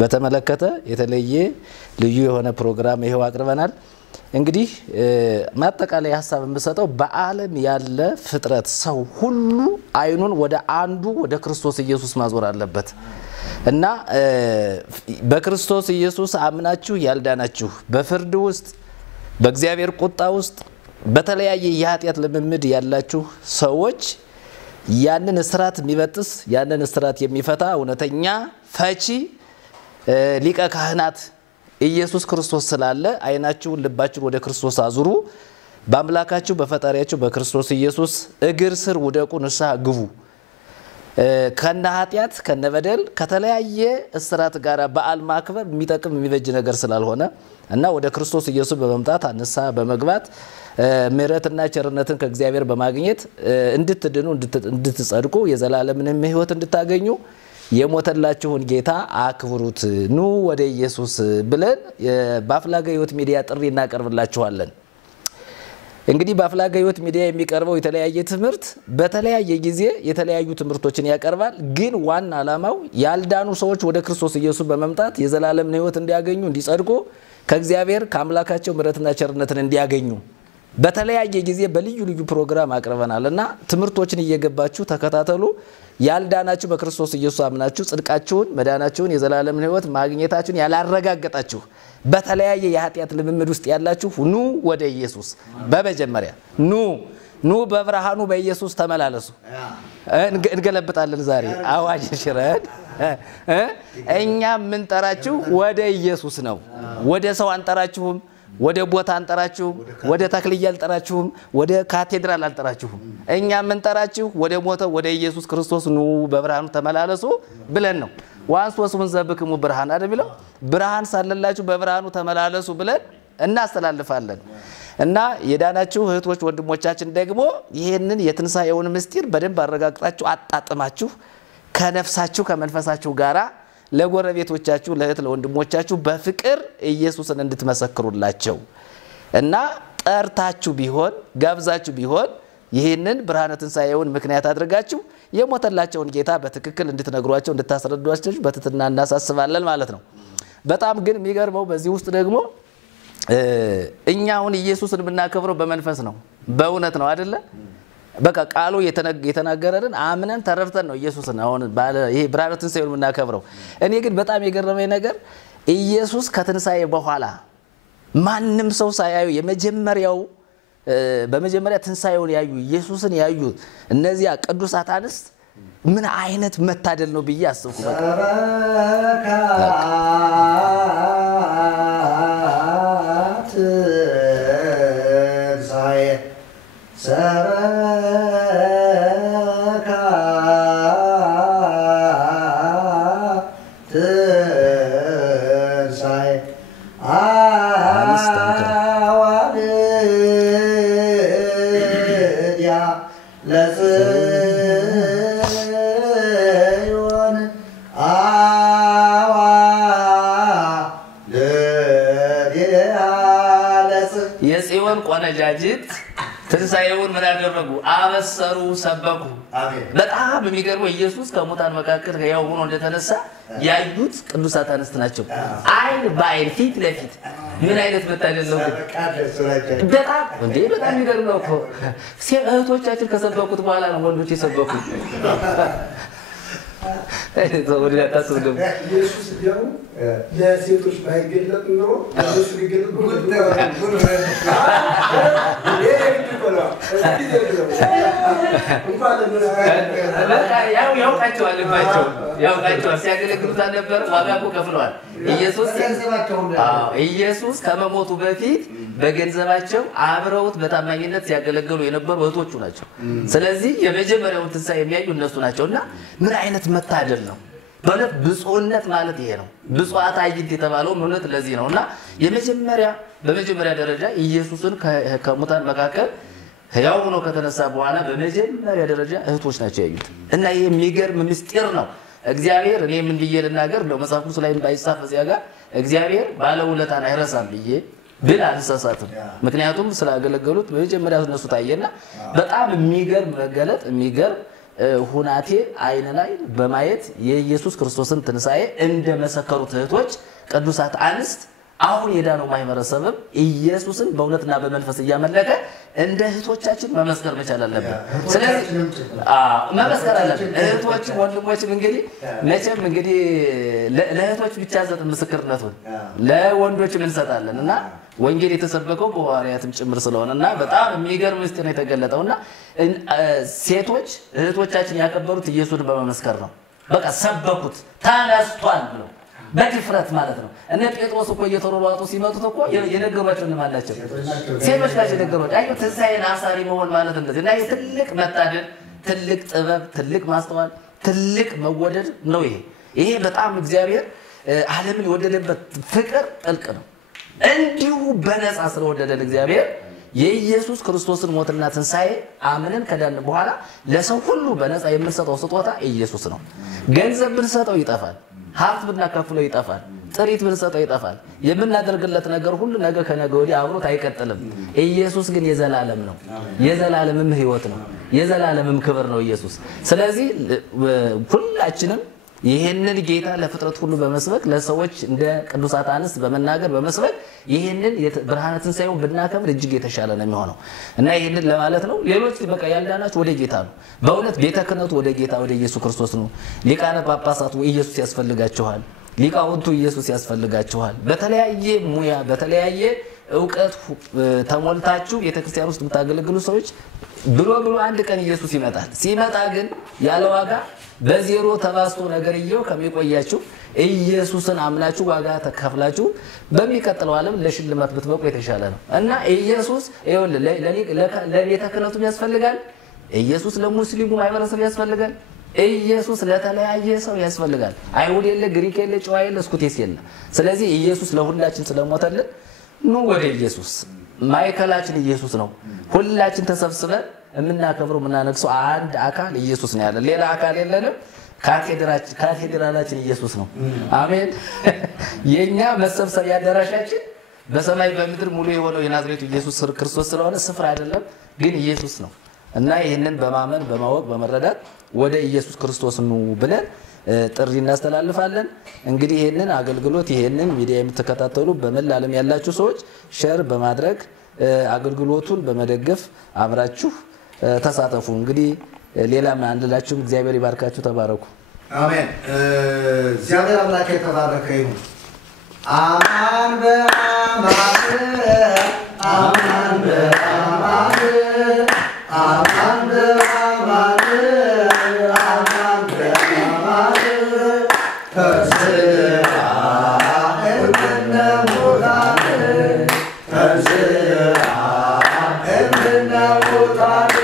በተመለከተ የተለየ ልዩ የሆነ ፕሮግራም ይሄው አቅርበናል እንግዲህ ማጠቃለያ ሐሳብ የምሰጠው በዓለም ያለ ፍጥረት ሰው ሁሉ አይኑን ወደ አንዱ ወደ ክርስቶስ ኢየሱስ ማዞር አለበት እና በክርስቶስ ኢየሱስ አምናችሁ ያልዳናችሁ በፍርድ ውስጥ በእግዚአብሔር ቁጣ ውስጥ በተለያየ የኃጢአት ልምምድ ያላችሁ ሰዎች ያንን እስራት የሚበጥስ ያንን እስራት የሚፈታ እውነተኛ ፈቺ ሊቀ ካህናት ኢየሱስ ክርስቶስ ስላለ አይናችሁን ልባችሁን ወደ ክርስቶስ አዙሩ በአምላካችሁ በፈጣሪያችሁ በክርስቶስ ኢየሱስ እግር ስር ወደቁ ንስሐ ግቡ ከነ ኃጢአት ከነ በደል ከተለያየ እስራት ጋር በዓል ማክበር የሚጠቅም የሚበጅ ነገር ስላልሆነ እና ወደ ክርስቶስ ኢየሱስ በመምጣት ንስሐ በመግባት ምሕረትና ቸርነትን ከእግዚአብሔር በማግኘት እንድትድኑ እንድትጸድቁ የዘላለምን ሕይወት እንድታገኙ የሞተላችሁን ጌታ አክብሩት ኑ ወደ ኢየሱስ ብለን በአፍላጋ ህይወት ሚዲያ ጥሪ እናቀርብላችኋለን እንግዲህ በአፍላጋ ህይወት ሚዲያ የሚቀርበው የተለያየ ትምህርት በተለያየ ጊዜ የተለያዩ ትምህርቶችን ያቀርባል ግን ዋና ዓላማው ያልዳኑ ሰዎች ወደ ክርስቶስ ኢየሱስ በመምጣት የዘላለምን ሕይወት እንዲያገኙ እንዲጸድቁ ከእግዚአብሔር ከአምላካቸው ምሕረትና ቸርነትን እንዲያገኙ በተለያየ ጊዜ በልዩ ልዩ ፕሮግራም አቅርበናልና ትምህርቶችን እየገባችሁ ተከታተሉ ያልዳናችሁ በክርስቶስ ኢየሱስ አምናችሁ ጽድቃችሁን መዳናችሁን የዘላለምን ሕይወት ማግኘታችሁን ያላረጋገጣችሁ በተለያየ የኃጢአት ልምምድ ውስጥ ያላችሁ ኑ ወደ ኢየሱስ በመጀመሪያ ኑ በብርሃኑ በኢየሱስ ተመላለሱ እንገለብጣለን ዛሬ አዋጅ ሽረን እኛ ምን ጠራችሁ ወደ ኢየሱስ ነው ወደ ሰው አንጠራችሁም ወደ ቦታ አንጠራችሁም ወደ ተክልያ አንጠራችሁም ወደ ካቴድራል አንጠራችሁም እኛ ምን ጠራችሁ ወደ ሞተው ወደ ኢየሱስ ክርስቶስ ኑ በብርሃኑ ተመላለሱ ብለን ነው ዋንሶስ ምን ዘብክሙ ብርሃን አይደለም ብርሃን ሳለላችሁ በብርሃኑ ተመላለሱ ብለን እናስተላልፋለን እና የዳናችሁ እህቶች ወንድሞቻችን ደግሞ ይሄንን የትንሳኤውን ምስጢር በደንብ አረጋግጣችሁ አጣጥማችሁ ከነፍሳችሁ ከመንፈሳችሁ ጋራ ለጎረቤቶቻችሁ ለእህት ለወንድሞቻችሁ በፍቅር ኢየሱስን እንድትመሰክሩላቸው እና ጠርታችሁ ቢሆን ጋብዛችሁ ቢሆን ይሄንን ብርሃነ ትንሳኤውን ምክንያት አድርጋችሁ የሞተላቸውን ጌታ በትክክል እንድትነግሯቸው እንድታስረዷቸው በትህትና እናሳስባለን ማለት ነው በጣም ግን የሚገርመው በዚህ ውስጥ ደግሞ እኛ አሁን ኢየሱስን የምናከብረው በመንፈስ ነው በእውነት ነው አይደለ በቃ ቃሉ የተናገረልን አምነን ተረድተን ነው ኢየሱስን አሁን ባለ ይሄ ብርሃነ ትንሣኤውን የምናከብረው እኔ ግን በጣም የገረመኝ ነገር ኢየሱስ ከትንሣኤ በኋላ ማንም ሰው ሳያዩ የመጀመሪያው በመጀመሪያ ትንሣኤውን ያዩ ኢየሱስን ያዩ እነዚያ ቅዱሳት አንስት ምን አይነት መታደል ነው ብዬ አስብኩ የጽዮን ቆነጃጅት ትንሣኤውን ምን አደረጉ አበሰሩ ሰበኩ በጣም የሚገርመው ኢየሱስ ከሙታን መካከል ያው ሆኖ እንደተነሳ ያዩት ቅዱሳት አንስት ናቸው አይን በአይን ፊት ለፊት ምን አይነት መታደል ነው በጣም እንዴ በጣም የሚገርመው እኮ እህቶቻችን ከሰበኩት በኋላ ነው ወንዶች የሰበኩ ወዲያ ታስብልም ኢየሱስ ደግሞ ለሴቶች ባይገለጥ ነው ለሱ ሊገለጥ ያውቃቸዋል ሲያገለግሉት ነበር ዋጋ እኮ ከፍለዋል ኢየሱስ ከመሞቱ በፊት በገንዘባቸው አብረውት በታማኝነት ሲያገለግሉ የነበሩ እህቶቹ ናቸው ስለዚህ የመጀመሪያውን ትንሣኤ የሚያዩ እነሱ ናቸውና ምን አይነት መታደል ነው በእውነት ብፁዕነት ማለት ይሄ ነው ብፁዓት አይንት የተባለው እውነት ለዚህ ነውና በመጀመሪያ ደረጃ ኢየሱስን ከሙታን መካከል ሕያው ሆኖ ከተነሳ በኋላ በመጀመሪያ ደረጃ እህቶች ናቸው ያዩት እና ይሄ የሚገርም ምስጢር ነው እግዚአብሔር እኔ ምን ብዬ ልናገር ነው መጽሐፍ ቅዱስ ላይ ባይጻፍ እዚያ ጋር እግዚአብሔር ባለውለታን አይረሳም ብዬ ብል አልተሳሳትም ምክንያቱም ስላገለገሉት በመጀመሪያ እነሱ ታየና በጣም የሚገርም መገለጥ የሚገርም ሁናቴ አይን ላይ በማየት የኢየሱስ ክርስቶስን ትንሣኤ እንደመሰከሩት እህቶች ቅዱሳት አንስት አሁን የዳነው ማይመረሰብም ኢየሱስን በእውነትና በመንፈስ እያመለከ እንደ እህቶቻችን መመስከር መቻል አለበት ስለዚህ መመስከር አለበት እህቶች ወንድሞች እንግዲህ መቼም እንግዲህ ለእህቶች ብቻ ዘጥ ምስክርነቱን ለወንዶች እንሰጣለንና ወንጌል የተሰበከው በሐዋርያትም ጭምር ስለሆነና በጣም የሚገርም ምስጢር ነው የተገለጠውና ሴቶች እህቶቻችን ያከበሩት ኢየሱስን በመመስከር ነው በቃ ሰበኩት ተነስቷል ብለው በድፍረት ማለት ነው እነ ጴጥሮስ እኮ እየተሮሯጡ ሲመጡት እኮ የነገሯቸው እንማላቸው ሴቶች ናቸው የነገሯቸው አይ ትንሣኤን አሳሪ መሆን ማለት እንደዚህ እና ትልቅ መታደል ትልቅ ጥበብ ትልቅ ማስተዋል ትልቅ መወደድ ነው ይሄ በጣም እግዚአብሔር ዓለምን የወደደበት ፍቅር ጥልቅ ነው እንዲሁ በነፃ ስለወደደን እግዚአብሔር የኢየሱስ ክርስቶስን ሞትና ትንሣኤ አምነን ከዳን በኋላ ለሰው ሁሉ በነፃ የምንሰጠው ስጦታ ኢየሱስ ነው ገንዘብ ብንሰጠው ይጠፋል ሀብት ብናካፍለው ይጠፋል ጥሪት ብንሰጠው ይጠፋል የምናደርግለት ነገር ሁሉ ነገ ከነገ ወዲያ አብሮት አይቀጥልም ኢየሱስ ግን የዘላለም ነው የዘላለምም ሕይወት ነው የዘላለምም ክብር ነው ኢየሱስ ስለዚህ ሁላችንም ይሄንን ጌታ ለፍጥረት ሁሉ በመስበክ ለሰዎች እንደ ቅዱሳት አንስት በመናገር በመስበክ ይሄንን ብርሃነ ትንሣኤውን ብናከብር እጅግ የተሻለ ነው የሚሆነው እና ይሄንን ለማለት ነው ሌሎች በቃ ያልዳናችሁ ወደ ጌታ ነው በእውነት ቤተ ክህነቱ ወደ ጌታ ወደ ኢየሱስ ክርስቶስ ነው ሊቃነ ጳጳሳቱ ኢየሱስ ያስፈልጋቸዋል ሊቃውንቱ ኢየሱስ ያስፈልጋቸዋል በተለያየ ሙያ በተለያየ ዕውቀት ተሞልታችሁ ቤተክርስቲያን ውስጥ የምታገለግሉ ሰዎች ብሎ አንድ ቀን ኢየሱስ ይመጣል ሲመጣ ግን ያለ ዋጋ በዜሮ ተባስቶ ነገርየው ከሚቆያችሁ ኢየሱስን አምናችሁ ዋጋ ተከፍላችሁ በሚቀጥለው ዓለም ለሽልማት ብትበቁ የተሻለ ነው እና ኢየሱስ ለቤተ ክህነቱ ያስፈልጋል ኢየሱስ ለሙስሊሙ ማህበረሰብ ያስፈልጋል ኢየሱስ ለተለያየ ሰው ያስፈልጋል አይሁድ የለ ግሪክ የለ ጨዋ የለ እስኩቴስ የለ ስለዚህ ኢየሱስ ለሁላችን ስለሞተልን ነው ወደ ኢየሱስ ማይከላችን ኢየሱስ ነው ሁላችን ተሰብስበን የምናከብረው የምናነግሰው አንድ አካል ኢየሱስ ነው ያለ ሌላ አካል የለንም ካቴድራላችን ኢየሱስ ነው አሜን የኛ መሰብሰቢያ አዳራሻችን በሰማይ በምድር ሙሉ የሆነው የናዝሬቱ ኢየሱስ ክርስቶስ ስለሆነ ስፍራ አይደለም ግን ኢየሱስ ነው እና ይሄንን በማመን በማወቅ በመረዳት ወደ ኢየሱስ ክርስቶስ ነው ብለን ጥሪ እናስተላልፋለን። እንግዲህ ይሄንን አገልግሎት ይሄንን ሚዲያ የምትከታተሉ በመላ ዓለም ያላችሁ ሰዎች ሼር በማድረግ አገልግሎቱን በመደገፍ አብራችሁ ተሳተፉ። እንግዲህ ሌላም አንድላችሁ እግዚአብሔር ይባርካችሁ። ተባረኩ። አሜን። እግዚአብሔር አምላክ የተባረከ ይሁን። አማን በአማን አማን በአማን አማን በአማን አማን በአማን ተስፋ እንነሙላን ተስፋ እንነሙላን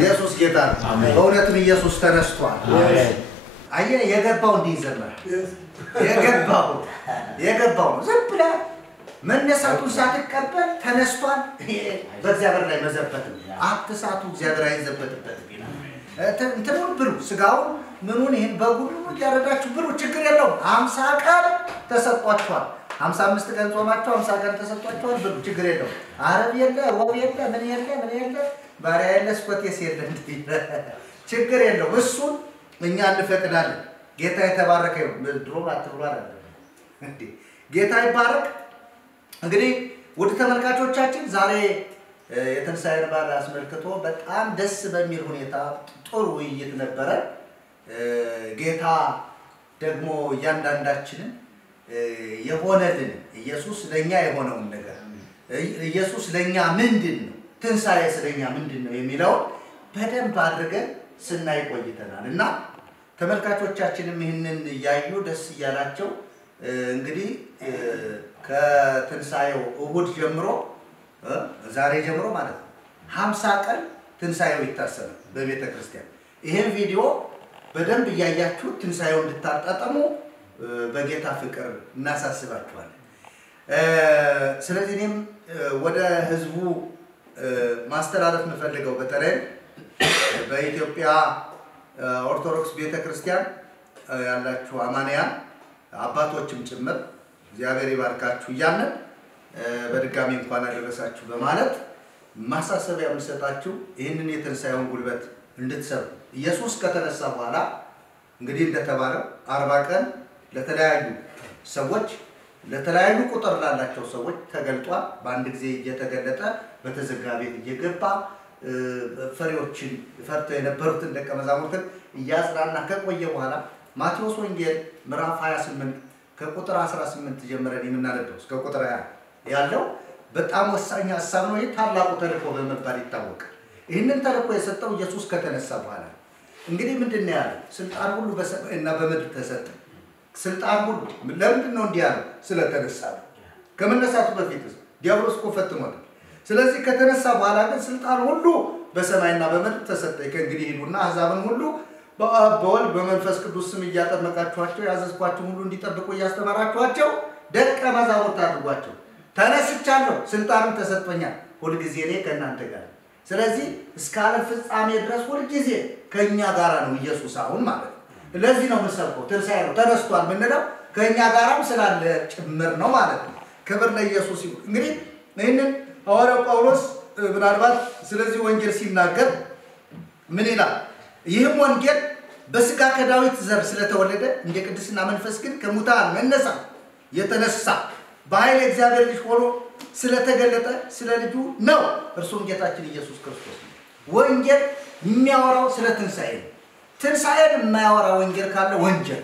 ኢየሱስ ጌታ ነው። በእውነትም ኢየሱስ ተነስቷል። አየህ የገባው እንዲህ ይዘምራል። የገባው ዝም ብለህ መነሳቱን ሳትቀበል ተነስቷል። በእግዚአብሔር ላይ መዘበት አትሳቱ፣ እግዚአብሔር አይዘበትበትም ይላል። እንትኑን ብሉ፣ ስጋውን ምኑን ይህን በጉን ያረዳችሁ ብሉ፣ ችግር የለውም። 50 ቀን ተሰጥቷችኋል። 55 ቀን ጾማችሁ 50 ቀን ተሰጥቷችኋል፣ ብሉ፣ ችግር የለውም። አረብ የለ ወብ የለ ምን የለ ባሪያ የለ ስኮቴስ የለ ችግር የለውም። እሱን እኛ እንፈቅዳለን። ጌታ የተባረከ ይሁን። ድሮ አትብሉ አይደለም እንዴ? ጌታ ይባረክ። እንግዲህ ውድ ተመልካቾቻችን ዛሬ የትንሣኤን በዓል አስመልክቶ በጣም ደስ በሚል ሁኔታ ጥሩ ውይይት ነበረ። ጌታ ደግሞ እያንዳንዳችንን የሆነልን ኢየሱስ ለኛ የሆነውን ነገር ኢየሱስ ለኛ ምንድነው፣ ትንሣኤ ስለኛ ምንድነው የሚለው በደንብ አድርገን ስናይ ቆይተናል እና ተመልካቾቻችንም ይህንን እያዩ ደስ እያላቸው እንግዲህ ከትንሣኤው እሁድ ጀምሮ ዛሬ ጀምሮ ማለት ነው 50 ቀን ትንሣኤው ይታሰባል በቤተ ክርስቲያን። ይሄን ቪዲዮ በደንብ እያያችሁ ትንሣኤው እንድታጣጣሙ በጌታ ፍቅር እናሳስባችኋለን። ስለዚህ እኔም ወደ ህዝቡ ማስተላለፍ የምፈልገው በተለይ በኢትዮጵያ ኦርቶዶክስ ቤተክርስቲያን ያላችሁ አማንያን አባቶችም ጭምር እግዚአብሔር ይባርካችሁ እያልን በድጋሚ እንኳን አደረሳችሁ በማለት ማሳሰቢያ የምንሰጣችሁ ይህንን የትንሣኤውን ጉልበት እንድትሰሩ ኢየሱስ ከተነሳ በኋላ እንግዲህ እንደተባለው 40 ቀን ለተለያዩ ሰዎች ለተለያዩ ቁጥር ላላቸው ሰዎች ተገልጧል። በአንድ ጊዜ እየተገለጠ በተዘጋ ቤት እየገባ ፈሪዎችን ፈርተው የነበሩትን ደቀ መዛሙርትን እያጽናና ከቆየ በኋላ ማቴዎስ ወንጌል ምዕራፍ 28 ከቁጥር 18 ጀምረን የምናነበው እስከ ቁጥር 20 ያለው በጣም ወሳኝ ሐሳብ ነው። ታላቁ ተልእኮ በመባል ይታወቃል። ይህንን ተልእኮ የሰጠው ኢየሱስ ከተነሳ በኋላ እንግዲህ ምንድነው ያለው? ስልጣን ሁሉ በሰማይና በምድር ተሰጠ። ስልጣን ሁሉ ለምንድን ነው እንዲህ ያለው? ስለተነሳ ነው። ከመነሳቱ በፊት ዲያብሎስ እኮ ፈትሞታል። ስለዚህ ከተነሳ በኋላ ግን ስልጣን ሁሉ በሰማይና በምድር ተሰጠ። ከእንግዲህ ሂዱና አሕዛብን ሁሉ በአብ በወልድ በመንፈስ ቅዱስ ስም እያጠመቃችኋቸው ያዘዝኳችሁን ሁሉ እንዲጠብቁ እያስተማራችኋቸው ደቀ መዛሙርት አድርጓቸው። ተነስቻለሁ፣ ስልጣንም ተሰጥቶኛል። ሁልጊዜ እኔ ከእናንተ ጋር። ስለዚህ እስከ ዓለም ፍጻሜ ድረስ ሁልጊዜ ከእኛ ጋር ነው ኢየሱስ አሁን ማለት ነው። ለዚህ ነው የምንሰብከው። ትንሣኤ ነው ተነስቷል ምንለው ከእኛ ጋራም ስላለ ጭምር ነው ማለት ነው። ክብር ለኢየሱስ ይሁን። እንግዲህ ይህንን ሐዋርያው ጳውሎስ ምናልባት ስለዚህ ወንጌል ሲናገር ምን ይላል? ይህም ወንጌል በስጋ ከዳዊት ዘር ስለተወለደ እንደ ቅድስና መንፈስ ግን ከሙታን መነሳት የተነሳ በኃይል እግዚአብሔር ልጅ ሆኖ ስለተገለጠ ስለ ልጁ ነው። እርሱም ጌታችን ኢየሱስ ክርስቶስ ነው። ወንጌል የሚያወራው ስለ ትንሣኤ ነው። ትንሣኤን የማያወራ ወንጌል ካለ ወንጀል።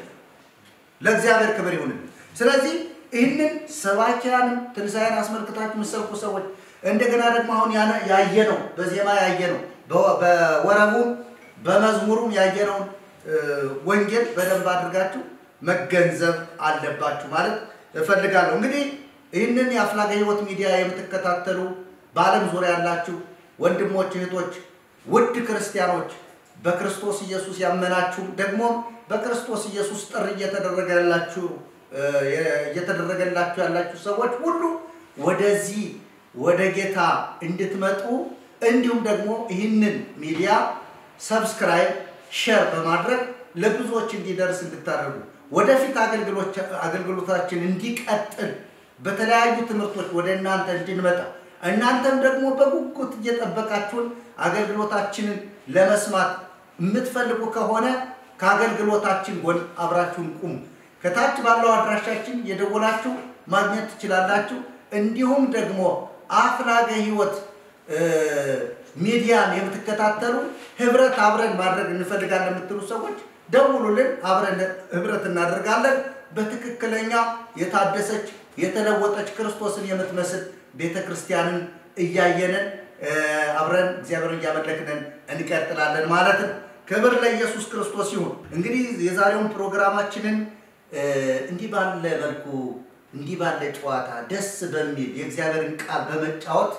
ለእግዚአብሔር ክብር ይሁን። ስለዚህ ይህንን ሰባኪያንም ትንሣኤን አስመልክታችሁ የምትሰብኩ ሰዎች እንደገና ደግሞ አሁን ያየነው በዜማ ያየነው በወረቡም በመዝሙሩም ያየነውን ወንጌል በደንብ አድርጋችሁ መገንዘብ አለባችሁ ማለት እፈልጋለሁ። እንግዲህ ይህንን የአፍላገ ሕይወት ሚዲያ የምትከታተሉ በዓለም ዙሪያ ያላችሁ ወንድሞች እህቶች፣ ውድ ክርስቲያኖች በክርስቶስ ኢየሱስ ያመናችሁ ደግሞ በክርስቶስ ኢየሱስ ጥሪ እየተደረገላችሁ ያላችሁ ሰዎች ሁሉ ወደዚህ ወደ ጌታ እንድትመጡ እንዲሁም ደግሞ ይህንን ሚዲያ ሰብስክራይብ ሼር በማድረግ ለብዙዎች እንዲደርስ እንድታደርጉ ወደፊት አገልግሎታችን እንዲቀጥል በተለያዩ ትምህርቶች ወደ እናንተ እንድንመጣ እናንተም ደግሞ በጉጉት እየጠበቃችሁን አገልግሎታችንን ለመስማት የምትፈልጉ ከሆነ ከአገልግሎታችን ጎን አብራችሁን ቁሙ። ከታች ባለው አድራሻችን የደወላችሁ ማግኘት ትችላላችሁ። እንዲሁም ደግሞ አፍላገ ሕይወት ሚዲያን የምትከታተሉ ህብረት አብረን ማድረግ እንፈልጋለን የምትሉ ሰዎች ደውሉልን፣ አብረን ህብረት እናደርጋለን። በትክክለኛ የታደሰች የተለወጠች ክርስቶስን የምትመስል ቤተክርስቲያንን እያየንን አብረን እግዚአብሔርን እያመለክን እንቀጥላለን ማለት ነው። ክብር ለኢየሱስ ክርስቶስ ይሁን። እንግዲህ የዛሬውን ፕሮግራማችንን እንዲህ ባለ መልኩ እንዲህ ባለ ጨዋታ ደስ በሚል የእግዚአብሔርን ቃል በመጫወት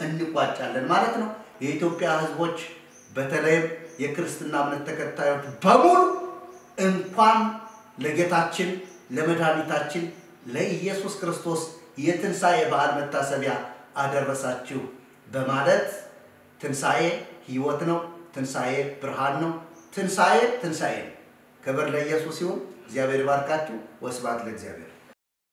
እንቋጫለን ማለት ነው። የኢትዮጵያ ህዝቦች በተለይም የክርስትና እምነት ተከታዮች በሙሉ እንኳን ለጌታችን ለመድኃኒታችን ለኢየሱስ ክርስቶስ የትንሣኤ በዓል መታሰቢያ አደረሳችሁ በማለት ትንሣኤ ሕይወት ነው። ትንሣኤ ብርሃን ነው። ትንሣኤ ነው። ክብር ለኢየሱስ ይሁን። እግዚአብሔር ይባርካችሁ። ወስብሐት ለእግዚአብሔር።